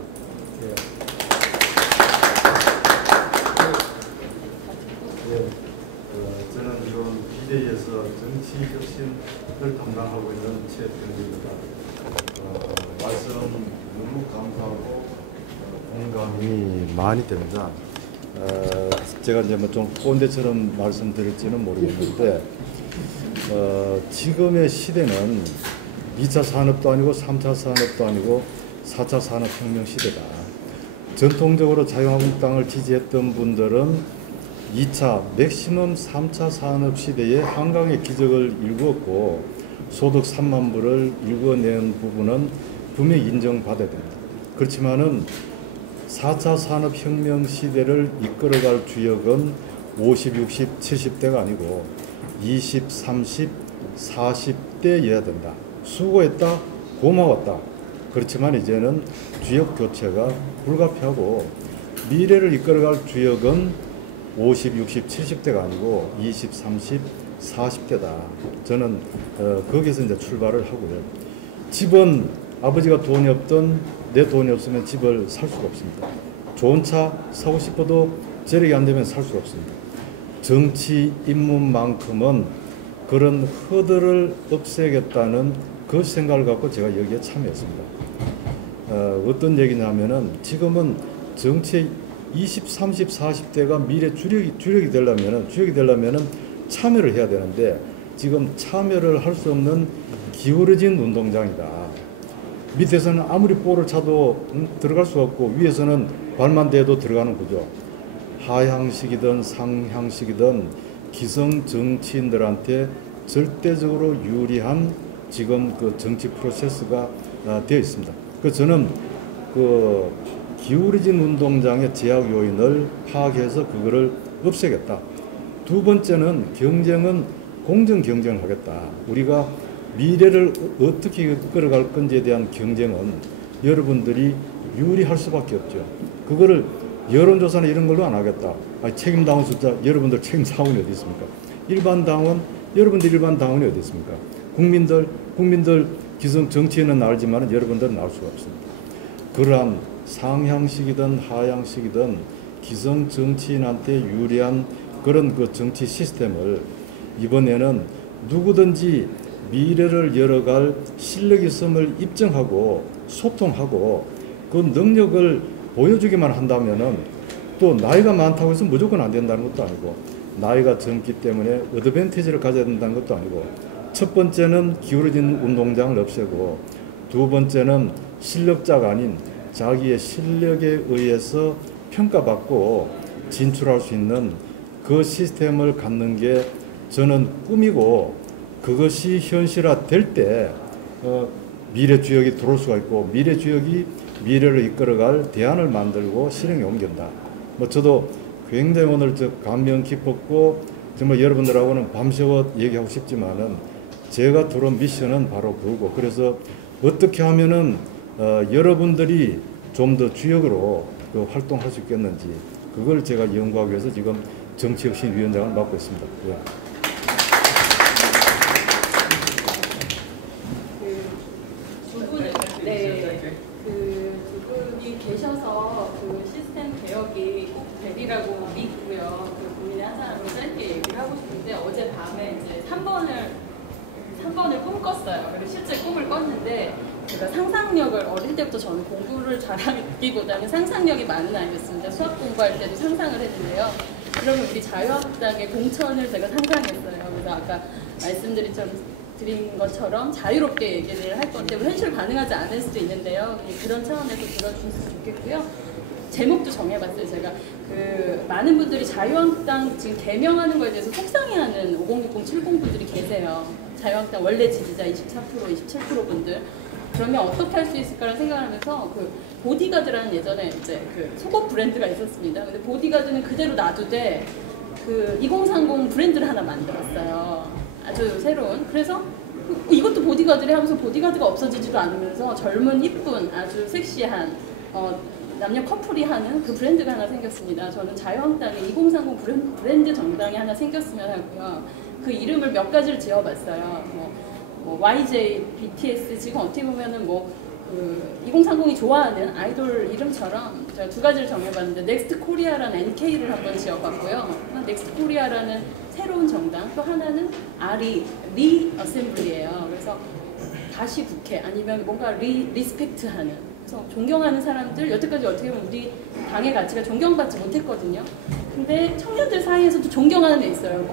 저는 이번 비대위에서 정치 혁신을 담당하고 있는 최병규입니다. 말씀 너무 감사하고 공감이 많이 됩니다. 제가 이제 뭐 좀 꼰대처럼 말씀드릴지는 모르겠는데, 지금의 시대는 2차 산업도 아니고 3차 산업도 아니고 4차 산업혁명 시대다. 전통적으로 자유한국당을 지지했던 분들은 2차, 맥시멈 3차 산업 시대에 한강의 기적을 일구었고 소득 3만 불을 일구어낸 부분은 분명히 인정받아야 됩니다. 그렇지만은 4차 산업혁명 시대를 이끌어갈 주역은 50, 60, 70대가 아니고 20, 30, 40대여야 된다. 수고했다, 고마웠다. 그렇지만 이제는 주역 교체가 불가피하고 미래를 이끌어갈 주역은 50, 60, 70대가 아니고 20, 30, 40대다. 저는 거기서 이제 출발을 하고요. 집은 아버지가 돈이 없던 내 돈이 없으면 집을 살 수가 없습니다. 좋은 차 사고 싶어도 재력이 안 되면 살 수가 없습니다. 정치 입문만큼은 그런 허들을 없애겠다는 그 생각을 갖고 제가 여기에 참여했습니다. 어떤 얘기냐면은 지금은 정치 20, 30, 40대가 미래 주력이 되려면은 참여를 해야 되는데 지금 참여를 할 수 없는 기울어진 운동장이다. 밑에서는 아무리 볼을 차도 들어갈 수가 없고 위에서는 발만 대도 들어가는 구조. 하향식이든 상향식이든 기성 정치인들한테 절대적으로 유리한 지금 그 정치 프로세스가 되어 있습니다. 그래서 저는 그 기울어진 운동장의 제약 요인을 파악해서 그거를 없애겠다. 두 번째는 경쟁은 공정 경쟁을 하겠다. 우리가 미래를 어떻게 이끌어갈 건지에 대한 경쟁은 여러분들이 유리할 수밖에 없죠. 그거를 여론조사나 이런 걸로 안 하겠다. 책임 당원 숫자, 여러분들 책임 당원이 어디 있습니까? 일반 당원, 여러분들 일반 당원이 어디 있습니까? 국민들 기성 정치인은 알지만 여러분들은 알 수가 없습니다. 그러한 상향식이든 하향식이든 기성 정치인한테 유리한 그런 그 정치 시스템을 이번에는 누구든지 미래를 열어갈 실력 있음을 입증하고 소통하고 그 능력을 보여주기만 한다면은 또 나이가 많다고 해서 무조건 안 된다는 것도 아니고 나이가 젊기 때문에 어드밴티지를 가져야 된다는 것도 아니고 첫 번째는 기울어진 운동장을 없애고 두 번째는 실력자가 아닌 자기의 실력에 의해서 평가받고 진출할 수 있는 그 시스템을 갖는 게 저는 꿈이고 그것이 현실화될 때 미래 주역이 들어올 수가 있고 미래 주역이 미래를 이끌어갈 대안을 만들고 실행에 옮긴다. 뭐 저도 굉장히 오늘 저 감명 깊었고 정말 여러분들하고는 밤새워 얘기하고 싶지만은 제가 들어온 미션은 바로 그거고 그래서 어떻게 하면은 여러분들이 좀 더 주역으로 그 활동할 수 있겠는지 그걸 제가 연구하기 위해서 지금 정치혁신위원장을 맡고 있습니다. 예. 두 분이 계셔서 그 시스템 개혁이 꼭 되리라고 믿고요. 그 고민을 하자고 짧게 얘기를 하고 싶은데 어젯밤에 이제 3번을 꿈꿨어요. 그리고 실제 꿈을 꿨는데 제가 상상력을 어릴 때부터 저는 공부를 잘하기보다는 상상력이 많은 아이였습니다. 수학 공부할 때도 상상을 했는데요. 그러면 우리 자유한국당의 공천을 제가 상상했어요. 그래서 아까 말씀드린 것처럼 자유롭게 얘기를 할 건데 현실 가능하지 않을 수도 있는데요. 그런 차원에서 들어주셨으면 좋겠고요. 제목도 정해봤어요. 제가 그 많은 분들이 자유한국당 지금 개명하는 거에 대해서 속상해하는 5060, 70분들이 계세요. 자유한국당 원래 지지자 24%, 27% 분들. 그러면 어떻게 할 수 있을까를 생각하면서 그 보디가드라는 예전에 이제 그 속옷 브랜드가 있었습니다. 근데 보디가드는 그대로 놔두되 그 2030 브랜드를 하나 만들었어요. 아주 새로운. 그래서 이것도 보디가드래 하면서 보디가드가 없어지지도 않으면서 젊은 이쁜 아주 섹시한 남녀 커플이 하는 그 브랜드가 하나 생겼습니다. 저는 자유한국당에 2030 브랜드 정당이 하나 생겼으면 하고요. 그 이름을 몇 가지를 지어봤어요. 뭐 YJ, BTS 지금 어떻게 보면은 그 2030이 좋아하는 아이돌 이름처럼 제가 두 가지를 정해봤는데 넥스트 코리아라는 NK를 한번 지어봤고요. 넥스트 코리아라는 새로운 정당 또 하나는 리어셈블리예요. 그래서 다시 국회 아니면 뭔가 리스펙트하는 그래서 존경하는 사람들 여태까지 어떻게 보면 우리 당의 가치가 존경받지 못했거든요. 근데 청년들 사이에서도 존경하는 애 있어요.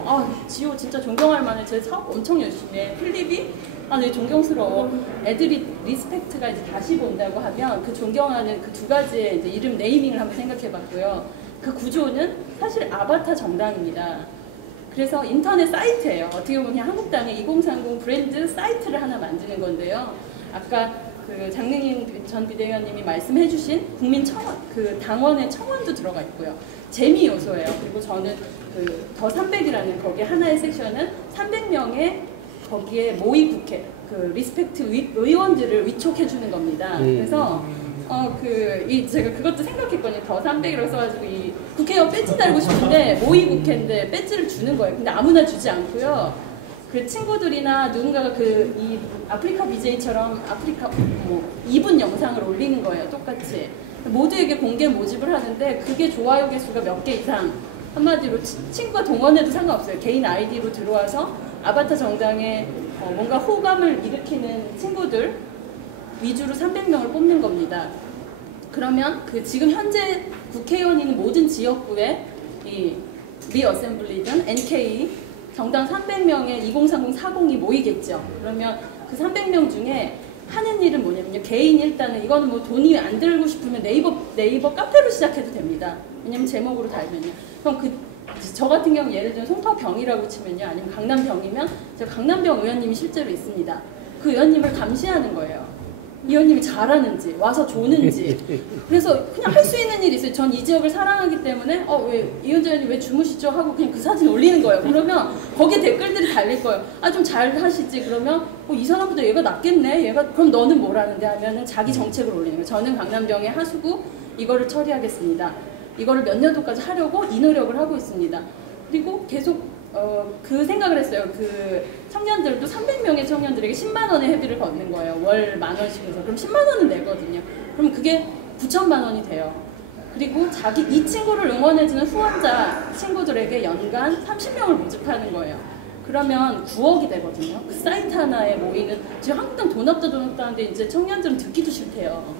지호 진짜 존경할 만해. 제 사업 엄청 열심히 해. 필립이 되게 존경스러워. 애들이 리스펙트가 이제 다시 본다고 하면 그 존경하는 그 두 가지의 이제 이름 네이밍을 한번 생각해봤고요. 그 구조는 사실 아바타 정당입니다. 그래서 인터넷 사이트예요. 어떻게 보면 한국당의 2030 브랜드 사이트를 하나 만드는 건데요. 아까 그 장능인 전 비대위원님이 말씀해주신 국민 청원, 그 당원의 청원도 들어가 있고요. 재미 요소예요. 그리고 저는 그 더 300이라는 거기에 하나의 섹션은 300명의 거기에 모의 국회, 그 리스펙트 의원들을 위촉해주는 겁니다. 그래서 제가 그것도 생각했거든요. 더 300이라고 써가지고 이 국회의원 배지 달고 싶은데 모의 국회인데 배지를 주는 거예요. 근데 아무나 주지 않고요. 그 친구들이나 누군가가 이 아프리카 BJ처럼 아프리카 2분 영상을 올리는 거예요. 똑같이. 모두에게 공개 모집을 하는데 그게 좋아요 개수가 몇 개 이상, 한마디로 친구가 동원해도 상관없어요. 개인 아이디로 들어와서 아바타 정당에 뭔가 호감을 일으키는 친구들 위주로 300명을 뽑는 겁니다. 그러면 그 지금 현재 국회의원이 있는 모든 지역구에 이 리어셈블리든 NK 정당 300명의 2030, 40이 모이겠죠. 그러면 그 300명 중에 하는 일은 뭐냐면요. 개인 일단은 이거는 뭐 돈이 안 들고 싶으면 네이버 카페로 시작해도 됩니다. 왜냐면 제목으로 달면요. 그럼 저 같은 경우 예를 들면 송파병이라고 치면요. 아니면 강남병이면 제가 강남병 의원님이 실제로 있습니다. 그 의원님을 감시하는 거예요. 이 의원님이 잘하는지, 와서 조는지. 그래서 그냥 할 수 있는 일이 있어요. 전 이 지역을 사랑하기 때문에 왜 이현재 의원님 왜 주무시죠? 하고 그냥 그 사진 올리는 거예요. 그러면 거기에 댓글들이 달릴 거예요. 좀 잘 하시지. 그러면 이 사람보다 얘가 낫겠네. 그럼 너는 뭘 하는데 하면은 자기 정책을 올리는 거예요. 저는 강남병의 하수구 이거를 처리하겠습니다. 이거를 몇 년도까지 하려고 이 노력을 하고 있습니다. 그리고 계속 그 생각을 했어요. 그 청년들도 300명의 청년들에게 10만 원의 회비를 걷는 거예요. 월 10,000원씩 해서. 그럼 10만 원은 내거든요. 그럼 그게 9천만 원이 돼요. 그리고 이 친구를 응원해주는 후원자 친구들에게 연간 30명을 모집하는 거예요. 그러면 9억이 되거든요. 그 사이트 하나에 모이는, 지금 한국당 돈 없다 하는데 이제 청년들은 듣기도 싫대요.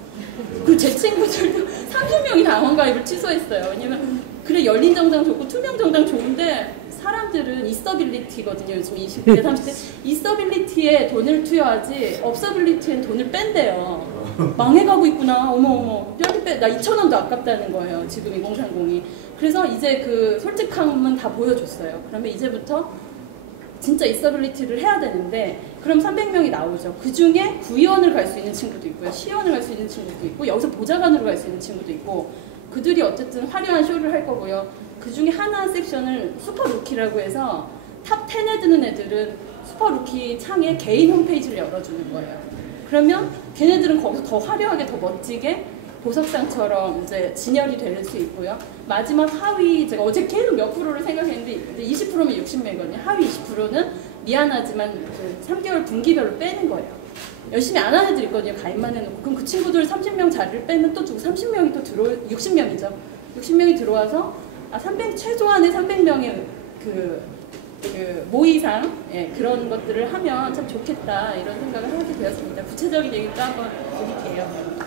그리고 제 친구들도 30명이 당원가입을 취소했어요. 왜냐면 그래 열린 정당 좋고 투명 정당 좋은데 사람들은 이서빌리티거든요. 요즘 20대, 30대. 이서빌리티에 돈을 투여하지 업서빌리티엔 돈을 뺀대요. 망해가고 있구나. 어머. 나 2,000원도 아깝다는 거예요. 지금 2030이. 그래서 이제 그 솔직함은 다 보여줬어요. 그러면 이제부터 진짜 이서빌리티를 해야 되는데 그럼 300명이 나오죠. 그 중에 구의원을 갈 수 있는 친구도 있고요. 시의원을 갈 수 있는 친구도 있고 여기서 보좌관으로 갈 수 있는 친구도 있고 그들이 어쨌든 화려한 쇼를 할 거고요. 그 중에 하나 섹션을 슈퍼루키라고 해서 탑 10에 드는 애들은 슈퍼루키 창에 개인 홈페이지를 열어주는 거예요. 그러면 걔네들은 거기서 더 화려하게 더 멋지게 보석상처럼 이제 진열이 될 수 있고요. 마지막 하위, 제가 어제 계속 몇 프로를 생각했는데 20%면 60명이거든요. 하위 20%는 미안하지만 그 3개월 분기별로 빼는 거예요. 열심히 안 하는 애들 있거든요. 가입만 해놓고. 그럼 그 친구들 30명 자리를 빼면 또 주고 30명이 또 60명이죠. 60명이 들어와서 300, 최소한의 300명의 그 모의상 그런 것들을 하면 참 좋겠다 이런 생각을 하게 되었습니다. 구체적인 얘기도 한번 드릴게요.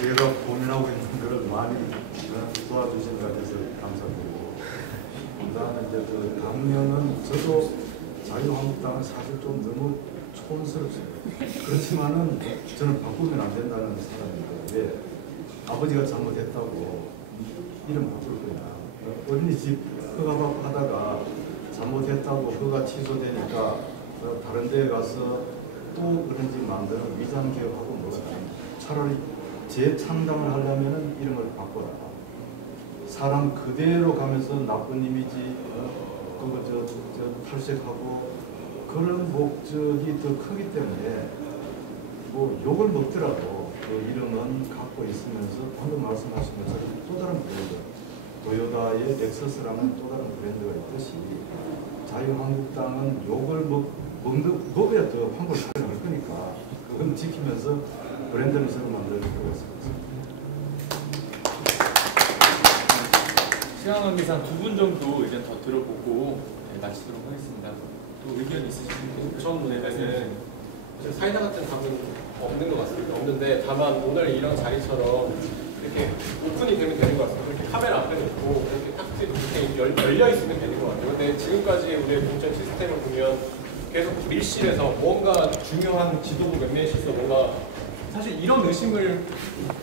제가 고민하고 있는 걸 많이 도와주신 것 같아서 감사드리고, 그다음에 이제 그 당면은 저도 자유한국당은 사실 좀 너무 촌스럽습니다. 그렇지만은 저는 바꾸면 안 된다는 사람입니다. 왜? 아버지가 잘못했다고 이름 바꿀 거냐. 어린이집 허가받고 하다가 잘못했다고 허가 취소되니까 다른 데에 가서 또 그런 집 만드는 위장 개혁하고 뭐가 차라리 재창당을 하려면 이름을 바꿔라. 사람 그대로 가면서 나쁜 이미지 그거 탈색하고 그런 목적이 더 크기 때문에 뭐 욕을 먹더라도 그 이름은 갖고 있으면서 방금 말씀하신 것처럼 또 다른 브랜드, 도요다의 렉서스라는 또 다른 브랜드가 있듯이 자유한국당은 욕을 먹어야 더 환골 촬영할 거니까 그건 지키면서 브랜드를 새로 만들 필요가 있습니다. 시간 관계상 두 분 정도 의견 더 들어보고 마치도록 하겠습니다. 또 의견 있으신가요? 처음 보내면은 사이다 같은 답은 없는 것 같습니다. 없는데 다만 오늘 이런 자리처럼 이렇게 오픈이 되면 되는 것 같습니다. 이렇게 카메라 앞에 놓고 이렇게 딱 이렇게 열려 있으면 되는 것 같아요. 근데 지금까지 우리의 공천 시스템을 보면 계속 밀실에서 뭔가 중요한 지도부 몇몇이 있어 뭔가 사실 이런 의심을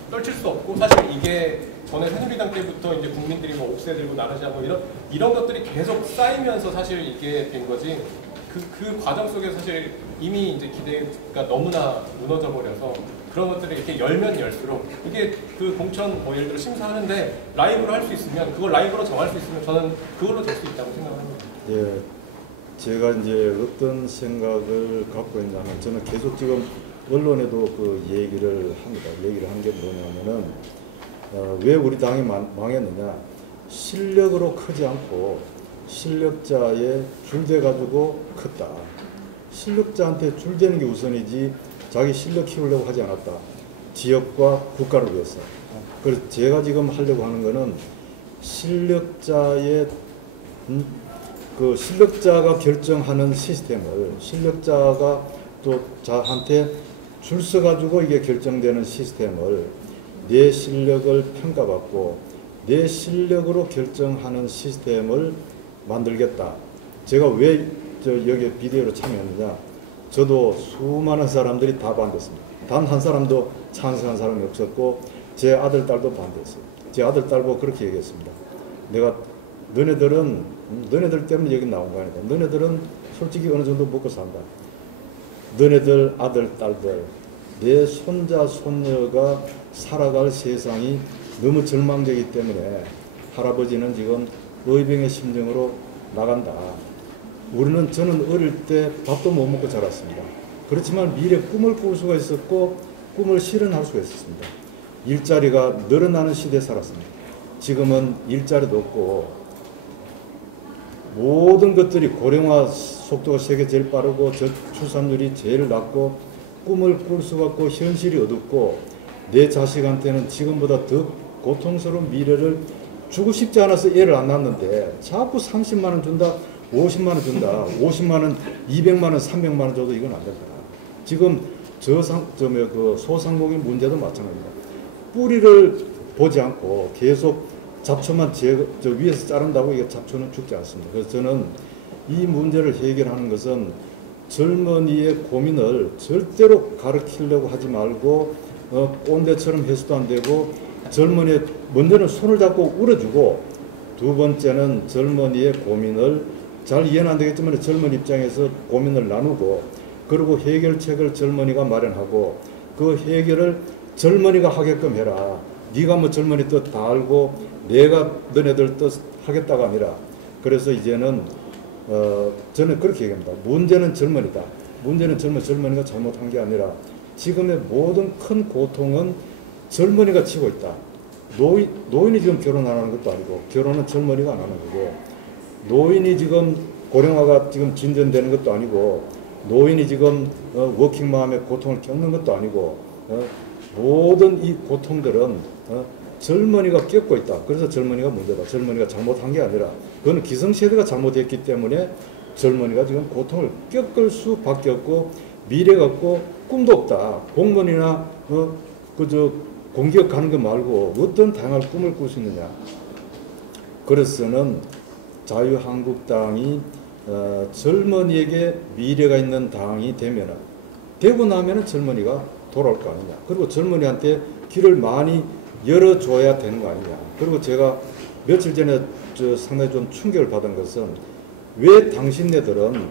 떨칠 수 없고 사실 이게 전에 새누리당 때부터 이제 국민들이 뭐 옥새 들고 나가자 뭐 이런 것들이 계속 쌓이면서 사실 이게 된 거지 그 과정 속에서 사실 이미 이제 기대가 너무나 무너져 버려서 그런 것들을 이렇게 열면 열수록 이게 그 공천 뭐 예를 들어 심사하는데 라이브로 할 수 있으면 그걸 라이브로 정할 수 있으면 저는 그걸로 될 수 있다고 생각합니다. 예, 제가 이제 어떤 생각을 갖고 있냐면 저는 계속 지금 언론에도 그 얘기를 합니다. 얘기를 한 게 뭐냐면은 왜 우리 당이 망했느냐? 실력으로 크지 않고 실력자에 줄대 가지고 컸다. 실력자한테 줄대는 게 우선이지 자기 실력 키우려고 하지 않았다. 지역과 국가를 위해서. 그래서 제가 지금 하려고 하는 거는 실력자의 그 실력자가 결정하는 시스템을 실력자가 또 자한테 줄 서가지고 이게 결정되는 시스템을 내 실력을 평가받고 내 실력으로 결정하는 시스템을 만들겠다. 제가 왜 여기 비대오로 참여했느냐? 저도 수많은 사람들이 다 반대했습니다. 단 한 사람도 찬성한 사람이 없었고 제 아들, 딸도 반대했어요. 제 아들, 딸 보고 그렇게 얘기했습니다. 내가 너네들 때문에 여기 나온 거 아니다. 너네들은 솔직히 어느 정도 먹고 산다. 너네들 아들, 딸들, 내 손자, 손녀가 살아갈 세상이 너무 절망되기 때문에 할아버지는 지금 의병의 심정으로 나간다. 저는 어릴 때 밥도 못 먹고 자랐습니다. 그렇지만 미래 꿈을 꿀 수가 있었고 꿈을 실현할 수가 있었습니다. 일자리가 늘어나는 시대에 살았습니다. 지금은 일자리도 없고 모든 것들이 고령화 속도가 세계 제일 빠르고 저출산율이 제일 낮고 꿈을 꿀 수가 없고 현실이 어둡고 내 자식한테는 지금보다 더 고통스러운 미래를 주고 싶지 않아서 애를 안 낳는데 자꾸 30만 원 준다 50만 원 준다 50만 원 200만 원 300만 원 줘도 이건 안 된다. 지금 소상공인 문제도 마찬가지입니다. 뿌리를 보지 않고 계속 잡초만 위에서 자른다고 이게 잡초는 죽지 않습니다. 그래서 저는 이 문제를 해결하는 것은 젊은이의 고민을 절대로 가르치려고 하지 말고 꼰대처럼 해서도 안 되고 젊은이의 먼저는 손을 잡고 울어주고 두 번째는 젊은이의 고민을 잘 이해는 안 되겠지만 젊은 입장에서 고민을 나누고 그리고 해결책을 젊은이가 마련하고 그 해결을 젊은이가 하게끔 해라. 네가 뭐 젊은이 뜻 다 알고 내가 너네들 뜻 하겠다가 아니라 그래서 이제는 저는 그렇게 얘기합니다. 문제는 젊은이다. 문제는 젊은이가 잘못한 게 아니라 지금의 모든 큰 고통은 젊은이가 치고 있다. 노인이 지금 결혼 안 하는 것도 아니고 결혼은 젊은이가 안 하는 거고 노인이 지금 고령화가 지금 진전되는 것도 아니고 노인이 지금 워킹맘의 고통을 겪는 것도 아니고 모든 이 고통들은 젊은이가 겪고 있다. 그래서 젊은이가 문제다. 젊은이가 잘못한 게 아니라 그건 기성세대가 잘못했기 때문에 젊은이가 지금 고통을 겪을 수밖에 없고 미래가 없고 꿈도 없다. 공무원이나 공기업 가는 거 말고 어떤 다양한 꿈을 꿀 수 있느냐. 그래서는 자유한국당이 젊은이에게 미래가 있는 당이 되고 나면은 젊은이가 돌아올 거 아니냐. 그리고 젊은이한테 길을 많이 열어줘야 되는 거 아니냐. 그리고 제가 며칠 전에 상당히 좀 충격을 받은 것은 왜 당신네들은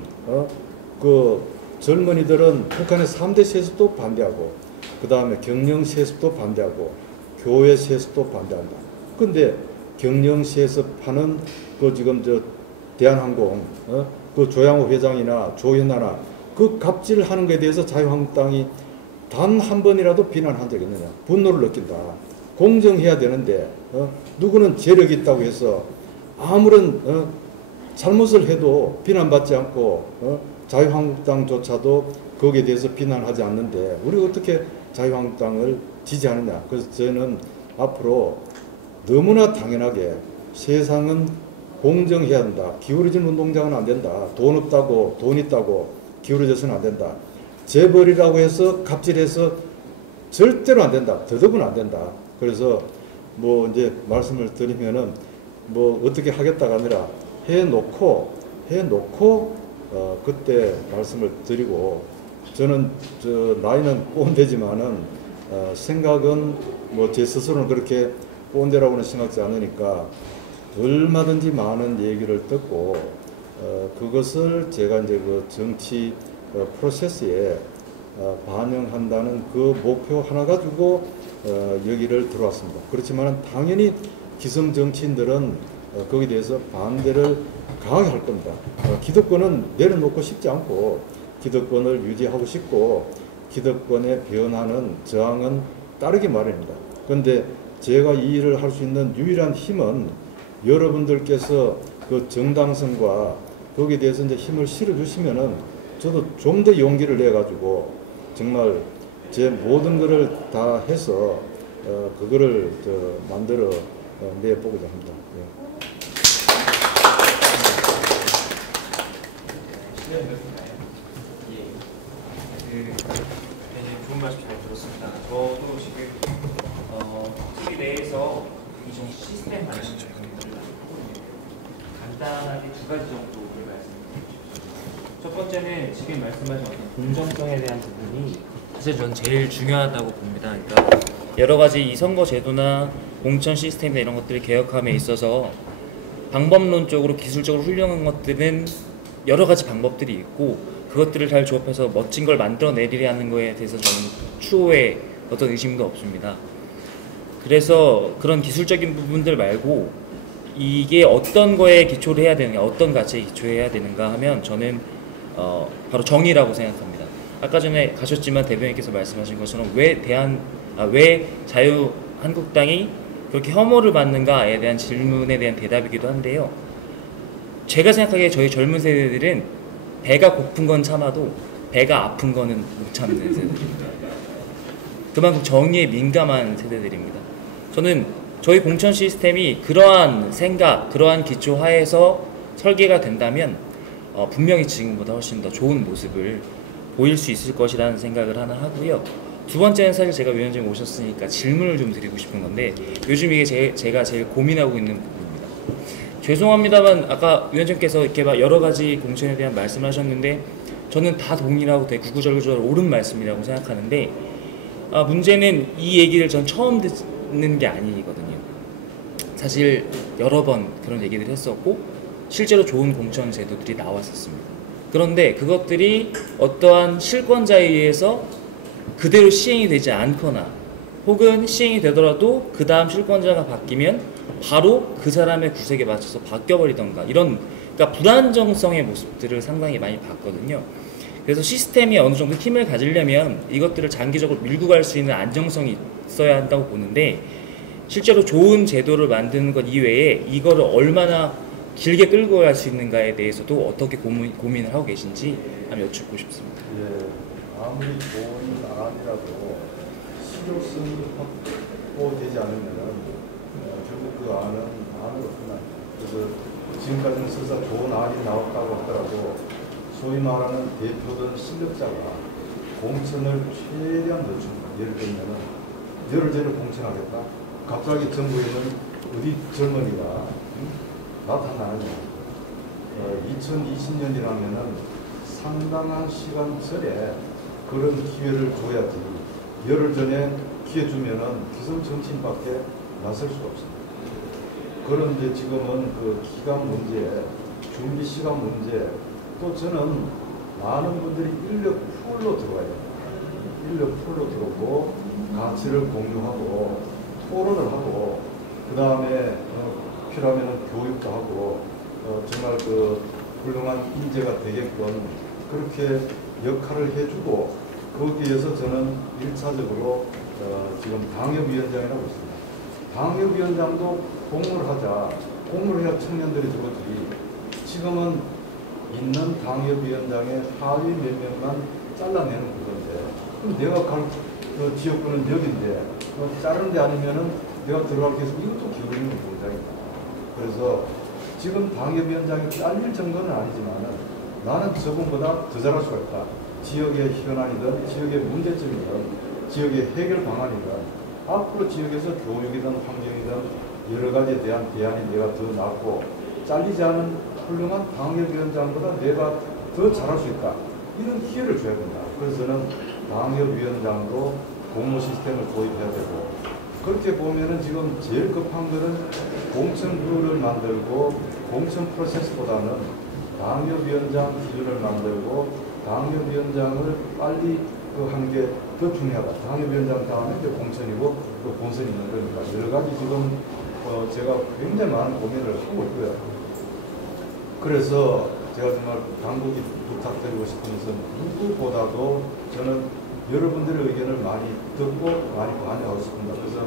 그 젊은이들은 북한의 3대 세습도 반대하고 그 다음에 경영 세습도 반대하고 교회 세습도 반대한다. 근데 경영 세습하는 그 지금 대한항공 그 조양호 회장이나 조현아나 그 갑질하는 것에 대해서 자유한국당이 단 한 번이라도 비난한 적이 있느냐. 분노를 느낀다. 공정해야 되는데 누구는 재력이 있다고 해서 아무런 잘못을 해도 비난받지 않고 자유한국당조차도 거기에 대해서 비난하지 않는데 우리가 어떻게 자유한국당을 지지하느냐. 그래서 저는 앞으로 너무나 당연하게 세상은 공정해야 한다. 기울어진 운동장은 안 된다. 돈 없다고 돈 있다고 기울어져서는 안 된다. 재벌이라고 해서 갑질해서 절대로 안 된다. 더더군 안 된다. 그래서 뭐 이제 말씀을 드리면은 뭐 어떻게 하겠다가 아니라 해놓고 그때 말씀을 드리고 저는 나이는 꼰대지만은 생각은 뭐 제 스스로는 그렇게 꼰대라고는 생각지 않으니까 얼마든지 많은 얘기를 듣고 그것을 제가 이제 그 정치 프로세스에 반영한다는 그 목표 하나 가지고 여기를 들어왔습니다. 그렇지만 당연히 기성 정치인들은 거기에 대해서 반대를 강하게 할 겁니다. 기득권은 내려놓고 싶지 않고 기득권을 유지하고 싶고 기득권의 변화는 저항은 따르기 마련입니다. 그런데 제가 이 일을 할 수 있는 유일한 힘은 여러분들께서 그 정당성과 거기에 대해서 이제 힘을 실어주시면은 저도 좀 더 용기를 내가지고 정말 제 모든 것을 다 해서 그거를 만들어 내보고자 합니다. 예. 좋은 말씀 잘 들었습니다. 저도 지금 TV 내에서 이전 시스템 관련 부분들을 하고 있는데 간단하게 두 가지 정도를 말씀드리겠습니다. 첫 번째는 지금 말씀하신 어떤 공정성에 대한 부분이 사실 저는 제일 중요하다고 봅니다. 그러니까 여러 가지 이 선거 제도나 공천 시스템이나 이런 것들을 개혁함에 있어서 방법론적으로 기술적으로 훌륭한 것들은 여러 가지 방법들이 있고 그것들을 잘 조합해서 멋진 걸 만들어내리려는 거에 대해서 저는 추후에 어떤 의심도 없습니다. 그래서 그런 기술적인 부분들 말고 이게 어떤 거에 기초를 해야 되는가, 어떤 가치에 기초해야 되는가 하면 저는 바로 정의라고 생각합니다. 아까 전에 가셨지만 대변인께서 말씀하신 것처럼 왜 자유한국당이 그렇게 혐오를 받는가에 대한 질문에 대한 대답이기도 한데요. 제가 생각하기에 저희 젊은 세대들은 배가 고픈 건 참아도 배가 아픈 거는 못 참는 세대들입니다. 그만큼 정의에 민감한 세대들입니다. 저는 저희 공천 시스템이 그러한 생각, 그러한 기초 하에서 설계가 된다면 분명히 지금보다 훨씬 더 좋은 모습을 보일 수 있을 것이라는 생각을 하나 하고요. 두 번째는 사실 제가 위원장님 오셨으니까 질문을 좀 드리고 싶은 건데 요즘 이게 제가 제일 고민하고 있는 부분입니다. 죄송합니다만 아까 위원장님께서 이렇게 막 여러 가지 공천에 대한 말씀을 하셨는데 저는 다 동의하고 되게 구구절절 옳은 말씀이라고 생각하는데 문제는 이 얘기를 전 처음 듣는 게 아니거든요. 사실 여러 번 그런 얘기를 했었고 실제로 좋은 공천 제도들이 나왔었습니다. 그런데 그것들이 어떠한 실권자에 의해서 그대로 시행이 되지 않거나 혹은 시행이 되더라도 그 다음 실권자가 바뀌면 바로 그 사람의 구색에 맞춰서 바뀌어버리던가 이런 그러니까 불안정성의 모습들을 상당히 많이 봤거든요. 그래서 시스템이 어느 정도 힘을 가지려면 이것들을 장기적으로 밀고 갈 수 있는 안정성이 있어야 한다고 보는데 실제로 좋은 제도를 만드는 것 이외에 이거를 얼마나 길게 끌고 갈 수 있는가에 대해서도 어떻게 고민을 하고 계신지 한번 여쭙고 싶습니다. 예, 아무리 좋은 안이라도 실효성이 확보되지 않으면 결국 그 안은 안으로 끝납니다. 그래서 지금까지는 설사 좋은 안이 나왔다고 하더라도 소위 말하는 대표든 실력자가 공천을 최대한 늦춥니다. 예를 들면 열흘 전에 공천하겠다. 갑자기 정부에 있는 어디 젊은이가 나타나느냐. 2020년이라면은 상당한 시간 전에 그런 기회를 줘야지. 열흘 전에 기회 주면은 기성 정치인밖에 나설 수가 없습니다. 그런데 지금은 그 기간 문제, 준비 시간 문제, 또 저는 많은 분들이 인력 풀로 들어가야 됩니다. 인력 풀로 들어오고 가치를 공유하고 토론을 하고 그 다음에 필요하면 교육도 하고 정말 그 훌륭한 인재가 되게끔 그렇게 역할을 해주고 거기에서 저는 1차적으로 지금 당협위원장이라고 있습니다. 당협위원장도 공모를 하자. 공모를 해야 청년들이 들어오지. 지금은 있는 당협위원장의 하위 몇 명만 잘라내는 구조인데 그럼 내가 갈 지역구는 여기인데 자르는 데 아니면은 내가 들어갈 게 있으면 이것도 기울이는 공장이다. 그래서 지금 당협위원장이 잘릴 정도는 아니지만은 나는 저분보다 더 잘할 수가 있다. 지역의 현안이든 지역의 문제점이든 지역의 해결 방안이든 앞으로 지역에서 교육이든 환경이든 여러 가지에 대한 대안이 내가 더 낫고 잘리지 않은 훌륭한 당협위원장보다 내가 더 잘할 수 있다. 이런 기회를 줘야 된다. 그래서 저는 당협위원장도 공모 시스템을 도입해야 되고 그렇게 보면은 지금 제일 급한 거는 공천 룰을 만들고 공천 프로세스보다는 당협위원장 기준을 만들고 당협위원장을 빨리 한 게 더 중요하다. 당협위원장 다음에 이제 공천이고 또 본선이 있는 거니까 여러 가지 지금 제가 굉장히 많은 고민을 하고 있고요. 그래서 제가 정말 당국이 부탁드리고 싶은 것은 누구보다도 저는 여러분들의 의견을 많이 듣고 많이 반영하고 싶습니다. 그래서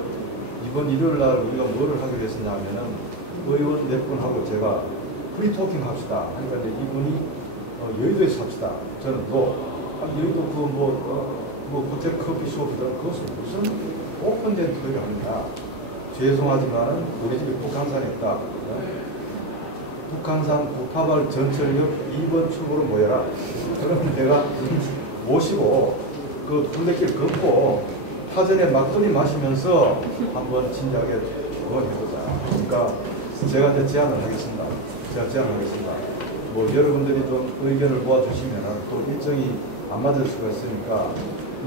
이번 일요일 날 우리가 뭐를 하게 됐었냐 하면은 의원 몇 분하고 제가 프리토킹 합시다. 그러니까 이제 이분이 여의도에서 합시다. 저는 또 여의도 뭐 호텔 커피숍이든 그것은 무슨 오픈된 토의를 합니다. 죄송하지만 우리 집에 북한산이 없다. 북한산 구파발 전철역 2번 출구로 모여라. 그러면 내가 모시고 그 둘레길 걷고 사전에 막걸리 마시면서 한번 진지하게 해보자. 그러니까 제가 이제 제안을 하겠습니다. 뭐 여러분들이 좀 의견을 모아주시면 또 일정이 안 맞을 수가 있으니까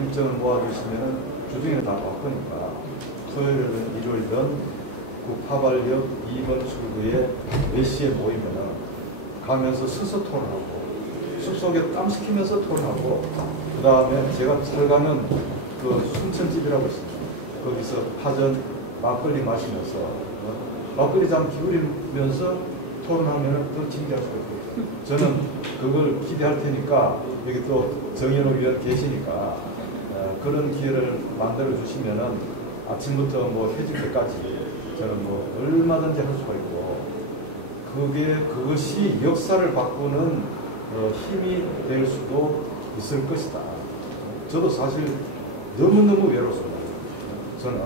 일정을 모아주시면 주중에는 다 바쁘니까 토요일이든 일요일이든 구파발역 2번 출구에 몇 시에 모이면은 가면서 스스 토론하고 숲속에 땀 식히면서 토론하고 그 다음에 제가 살가는 그 순천집이라고 있습니다. 거기서 파전 막걸리 마시면서 막걸리 잠 기울이면서 토론하면 더 진지할 수가 있거든요. 저는 그걸 기대할 테니까 여기 또 정현호 위원 계시니까 그런 기회를 만들어 주시면은 아침부터 뭐 해질 때까지 저는 뭐 얼마든지 할 수가 있고 그것이 역사를 바꾸는 힘이 될 수도 있을 것이다. 저도 사실 너무너무 외롭습니다. 저는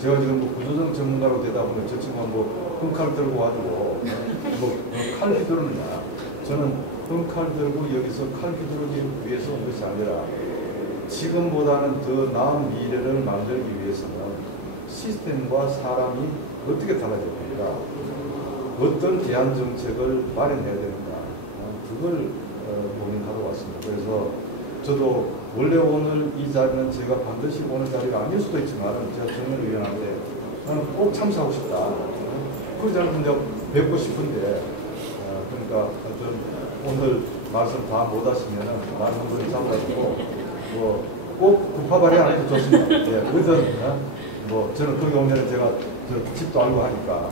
제가 지금 뭐 구조정 전문가로 되다 보면 저 친구가 뭐 흠칼 들고 와가지고 뭐 칼 휘두르느냐. 저는 흠칼 들고 여기서 칼 휘두르기 위해서 온 것이 아니라 지금보다는 더 나은 미래를 만들기 위해서는 시스템과 사람이 어떻게 달라져야 되는가, 어떤 대안 정책을 마련해야 되는가, 그걸 고민하러 왔습니다. 그래서 저도 원래 오늘 이 자리는 제가 반드시 오는 자리가 아닐 수도 있지만 제가 정의를 위원한테 나는 꼭 참석하고 싶다. 그 자리는 내가 뵙고 싶은데 그러니까 어떤 오늘 말씀 다 못 하시면은 말 한 번 잡아가지고 뭐 꼭 구파발이 안 해도 좋습니다. 예, 그든 뭐 저는 거기 오면은 제가 저 집도 알고 하니까.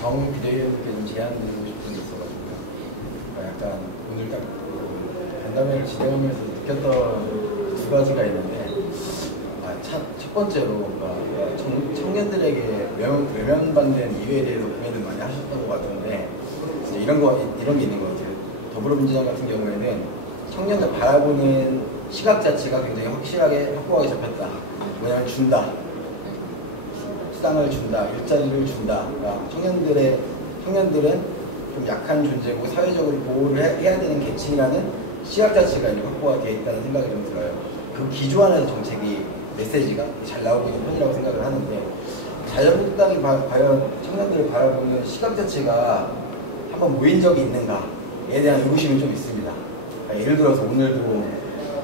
정 비대위원께 좀 제안드리고 싶은 게 있어가지고 약간 오늘 딱 간담회를 진행하면서 느꼈던 두 가지가 있는데 첫 번째로 청년들에게 외면받는 이유에 대해서 고민을 많이 하셨던 것 같은데 이런 게 있는 것 같아요. 더불어민주당 같은 경우에는 청년을 바라보는 시각 자체가 굉장히 확실하게 확고하게 잡혔다. 뭐냐면 준다. 수당을 준다. 일자리를 준다. 그러니까 청년들은 좀 약한 존재고 사회적으로 보호를 해야 되는 계층이라는 시각 자체가 확고하게 되어 있다는 생각이 좀 들어요. 그 기조하는 정책이 메시지가 잘 나오고 있는 편이라고 생각을 하는데 자유한국당이 과연 청년들을 바라보는 시각 자체가 한번 모인 적이 있는가에 대한 의구심이 좀 있습니다. 그러니까 예를 들어서 오늘도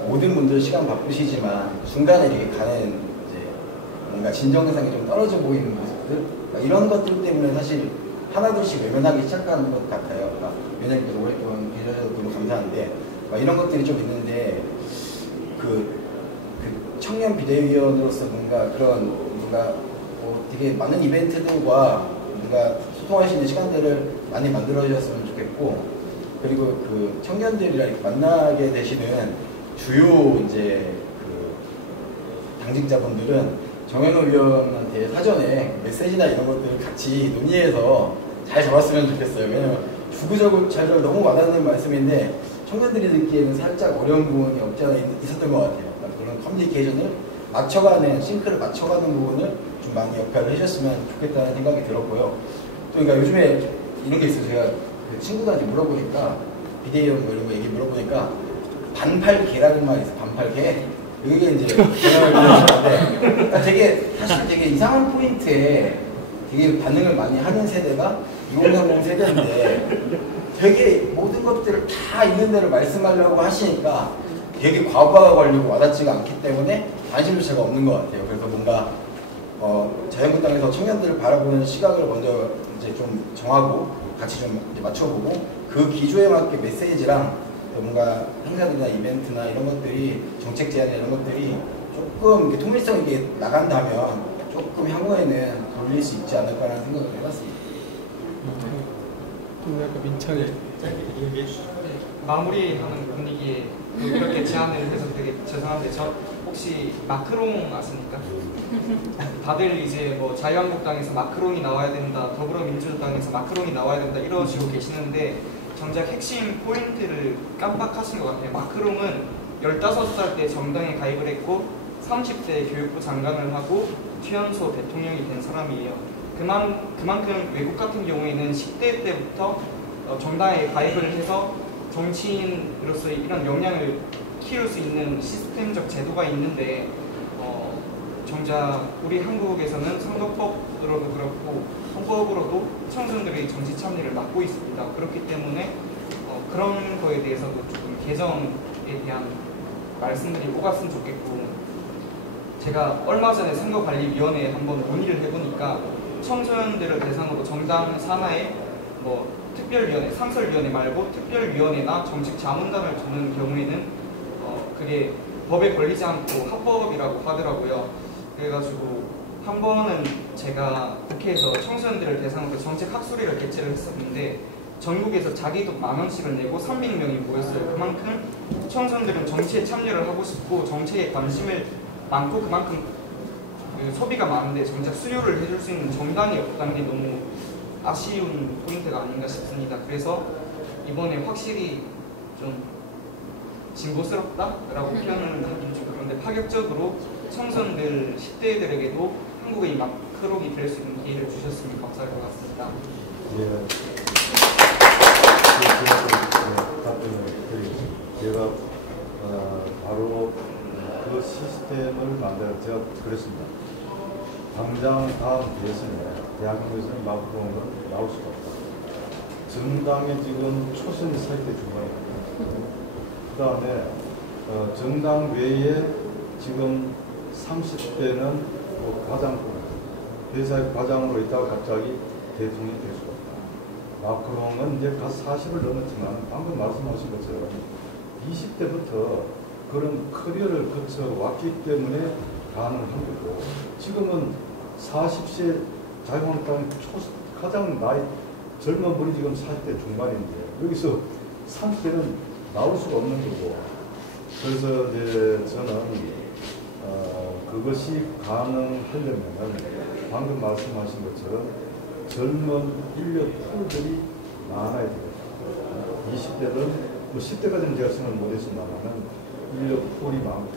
모든 분들 시간 바쁘시지만 중간에 이렇게 가는 이제 뭔가 진정성이 좀 떨어져 보이는 모습들 그러니까 이런 것들 때문에 사실 하나둘씩 외면하기 시작하는 것 같아요. 그러니까 위원장님께서 오랫동안 계셔서 너무 감사한데 이런 것들이 좀 있는데 그 청년 비대위원으로서 뭔가 되게 많은 이벤트들과 뭔가 소통할 수 있는 시간들을 많이 만들어 주셨으면 좋겠고 그리고 그 청년들이랑 이렇게 만나게 되시는 주요 이제 그 당직자분들은 정현호 위원한테 사전에 메시지나 이런 것들을 같이 논의해서 잘 잡았으면 좋겠어요. 왜냐면 주구적으로 너무 와닿는 말씀인데 청년들이 듣기에는 살짝 어려운 부분이 없지 않아 있었던 것 같아요. 그런 커뮤니케이션을 맞춰가는, 싱크를 맞춰가는 부분을 좀 많이 역할을 해주셨으면 좋겠다는 생각이 들었고요. 또 그러니까 요즘에 이런 게 있어요. 제가 친구들한테 물어보니까 비대위원 뭐 이런 거 얘기 물어보니까 반팔개라는 말이 있어요. 반팔개. 이게 이제 경험을 들었는데 그러니까 사실 되게 이상한 포인트에 되게 반응을 많이 하는 세대가 2030 세대인데 되게 모든 것들을 다 있는 대로 말씀하려고 하시니까 되게 과부하가 걸리고 와닿지가 않기 때문에 관심조차가 없는 것 같아요. 그래서 뭔가 자유한국당에서 청년들을 바라보는 시각을 먼저 이제 좀 정하고 같이 좀 이제 맞춰보고 그 기조에 맞게 메시지랑 뭔가 행사들이나 이벤트나 이런 것들이 정책 제안이나 이런 것들이 조금 이렇게 통일성 있게 나간다면 조금 향후에는 돌릴 수 있지 않을까라는 생각을 해봤습니다. 약간 민찬이 마무리하는 분위기에 이렇게 제안을 해서 되게 죄송한데 저 혹시 마크롱 아십니까? 다들 이제 뭐 자유한국당에서 마크롱이 나와야 된다, 더불어민주당에서 마크롱이 나와야 된다 이러시고 계시는데 정작 핵심 포인트를 깜빡하신 것 같아요. 마크롱은 15살 때 정당에 가입을 했고 30대 교육부 장관을 하고 최연소 대통령이 된 사람이에요. 그만큼 외국 같은 경우에는 10대 때부터 정당에 가입을 해서 정치인으로서 이런 역량을 키울 수 있는 시스템적 제도가 있는데 정작 우리 한국에서는 선거법으로도 그렇고 헌법으로도 청소년들의 정치 참여를 막고 있습니다. 그렇기 때문에 그런 거에 대해서도 조금 개정에 대한 말씀들이 오갔으면 좋겠고, 제가 얼마 전에 선거관리위원회에 한번 문의를 해보니까 청소년들을 대상으로 정당 산하에 뭐 특별위원회, 상설위원회 말고 특별위원회나 정책자문단을 두는 경우에는 그게 법에 걸리지 않고 합법이라고 하더라고요. 그래가지고 한 번은 제가 국회에서 청소년들을 대상으로 정책 학술회를 개최를 했었는데 전국에서 자기도 10,000원씩을 내고 300명이 모였어요. 그만큼 청소년들은 정치에 참여를 하고 싶고 정치에 관심을 많고 그만큼 소비가 많은데 정작 수요를 해줄 수 있는 정당이 없다는 게 너무 아쉬운 포인트가 아닌가 싶습니다. 그래서 이번에 확실히 좀 진보스럽다라고 표현을 하긴 좀 그런데 파격적으로 청소년들 10대들에게도 한국의 마크롱이 될 수 있는 기회를 주셨으면 감사할 것 같습니다. 제가 바로 그 시스템을 만들어 제가 그랬습니다. 당장 다음 대선에 대한민국에서는 마크롱은 나올 수가 없다. 정당에 지금 초선이 설 때 중간입니다. 그 다음에 정당 외에 지금 30대는 과장급, 회사의 과장으로 있다가 갑자기 대통령이 될 수가 없다. 마크롱은 이제 40을 넘었지만 방금 말씀하신 것처럼 20대부터 그런 커리어를 거쳐 왔기 때문에 가능한 거고, 지금은 40세 자유한국당 가장 나이 젊은 분이 지금 40대 중반인데 여기서 30대는 나올 수가 없는 거고, 그래서 이제 저는 그것이 가능하려면 방금 말씀하신 것처럼 젊은 인력 풀들이 많아야 되겠다. 20대든 뭐 10대까지는 제가 생각을 못했습니다만 인력 풀이 많고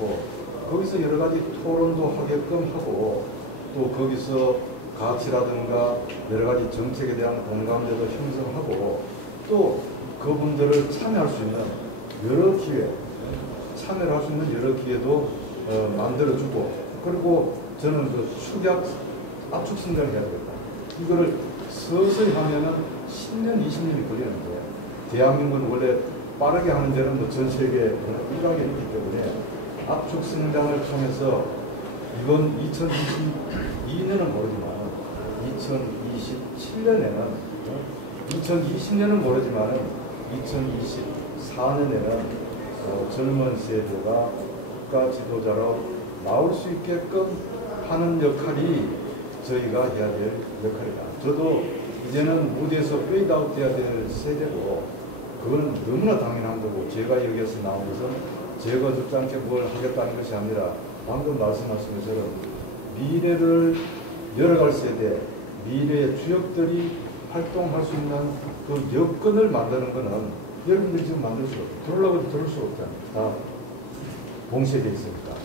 거기서 여러 가지 토론도 하게끔 하고 또 거기서 가치라든가 여러 가지 정책에 대한 공감대도 형성하고 또 그분들을 참여할 수 있는 여러 기회, 참여를 할 수 있는 여러 기회도 만들어주고, 그리고 저는 그 축약 압축 성장을 해야 되겠다. 이거를 서서히 하면은 10년, 20년이 걸리는데 대한민국은 원래 빠르게 하는 데는 뭐 전 세계 일각에 있기 때문에 압축 성장을 통해서 이번 2022년은 모르지만 2027년에는 2020년은 모르지만 2024년에는 젊은 세대가 국가 지도자로 나올 수 있게끔 하는 역할이 저희가 해야 될 역할이다. 저도 이제는 무대에서 페이드아웃 돼야 될 세대고 그건 너무나 당연한 거고, 제가 여기에서 나온 것은 제가 죽지 않게 뭘 하겠다는 것이 아니라 방금 말씀하신 것처럼 미래를 열어갈 세대, 미래의 주역들이 활동할 수 있는 그 여건을 만드는 것은 여러분들이 지금 만들 수가 없어요. 들으려고 해도 들을 수가 없잖아요. 다 봉쇄되어 있으니까.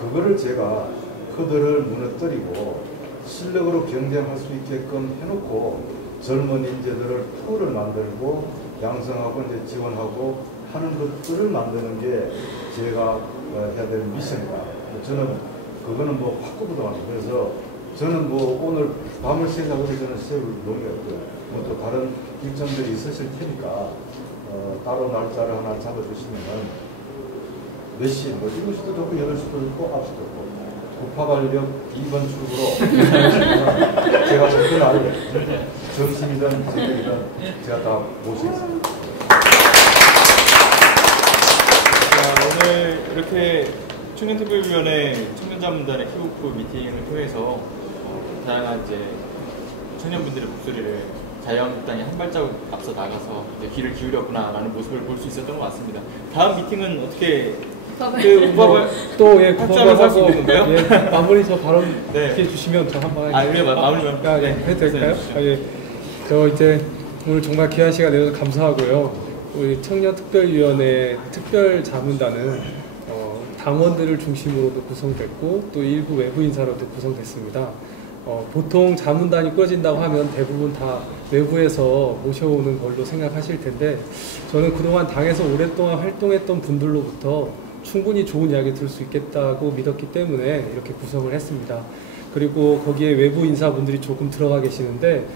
그거를 제가 그들을 무너뜨리고 실력으로 경쟁할 수 있게끔 해놓고 젊은 인재들을 풀을 만들고 양성하고 이제 지원하고 하는 것들을 만드는 게 제가 해야 될 미션이다. 저는 그거는 뭐 확고부도 아니고, 그래서 저는 뭐 오늘 밤을 새자고 저는 세울 용의가 없고요. 뭐 또 다른 일정들이 있으실 테니까 따로 날짜를 하나 잡아주시면은 몇 시, 뭐 7시도 좋고 8시도 좋고 9시도 좋고 우파관리력 2번 출구로 제가 어떤 아이 정신이든 정책이든 제가 다 모시겠습니다. 오늘 이렇게 청년특별위원회 청년자문단의 킥오프 미팅을 통해서 다양한 이제 청년분들의 목소리를 자유한국당이 한 발자국 앞서 나가서 이제 귀를 기울였구나라는 모습을 볼 수 있었던 것 같습니다. 다음 미팅은 어떻게 우파발 또 예, 합주하면서 할 수 있는 건가요? 예, 마무리 저 발언 네. 이렇게 해주시면 저 한번 마무리만 네, 해도 될까요? 예. 저 이제 오늘 정말 귀한 시간 내줘서 감사하고요. 우리 청년특별위원회 특별자문단은 당원들을 중심으로도 구성됐고 또 일부 외부 인사로도 구성됐습니다. 보통 자문단이 꾸려진다고 하면 대부분 다 외부에서 모셔오는 걸로 생각하실 텐데 저는 그동안 당에서 오랫동안 활동했던 분들로부터 충분히 좋은 이야기 들을 수 있겠다고 믿었기 때문에 이렇게 구성을 했습니다. 그리고 거기에 외부 인사분들이 조금 들어가 계시는데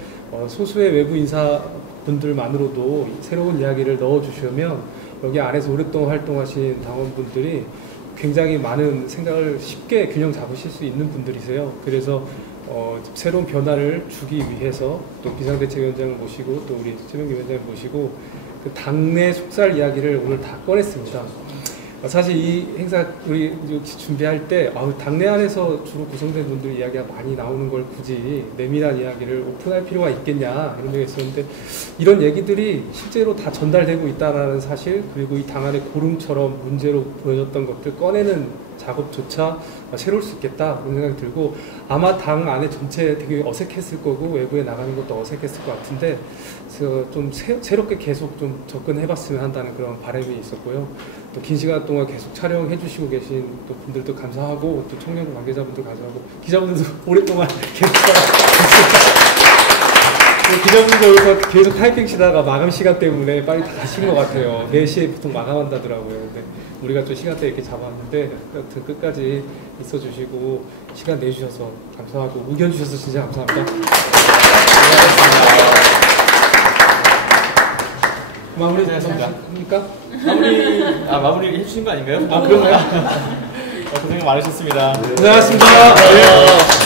소수의 외부 인사분들만으로도 새로운 이야기를 넣어주시면 여기 안에서 오랫동안 활동하신 당원분들이 굉장히 많은 생각을 쉽게 균형 잡으실 수 있는 분들이세요. 그래서 새로운 변화를 주기 위해서 또 비상대책위원장을 모시고 또 우리 최명기 위원장을 모시고 그 당내 속살 이야기를 오늘 다 꺼냈습니다. 사실 이 행사 우리 준비할 때 당내 안에서 주로 구성된 분들 이야기가 많이 나오는 걸 굳이 내밀한 이야기를 오픈할 필요가 있겠냐 이런 얘기가 있었는데 이런 얘기들이 실제로 다 전달되고 있다는 사실 그리고 이 당 안의 고름처럼 문제로 보여졌던 것들 꺼내는 작업조차 새로울 수 있겠다 그런 생각이 들고 아마 당 안에 전체 되게 어색했을 거고 외부에 나가는 것도 어색했을 것 같은데 그래서 좀 새롭게 계속 좀 접근해봤으면 한다는 그런 바람이 있었고요. 또 긴 시간 동안 계속 촬영해 주시고 계신 또 분들도 감사하고 또 청년 관계자분들 감사하고 기자분들도 오랫동안 계속 기자분들 여기서 계속 타이핑 치다가 마감 시간 때문에 빨리 다 가신 것 같아요. 4시에 보통 마감한다더라고요. 근데 우리가 좀 시간대 이렇게 잡았는데 하여튼 끝까지 있어주시고 시간 내주셔서 감사하고 의견 주셔서 진짜 감사합니다. 마무리 잘하셨습니까? 마무리 해주신 거 아닌가요? 그런가요? 고생 많으셨습니다. 고생하셨습니다.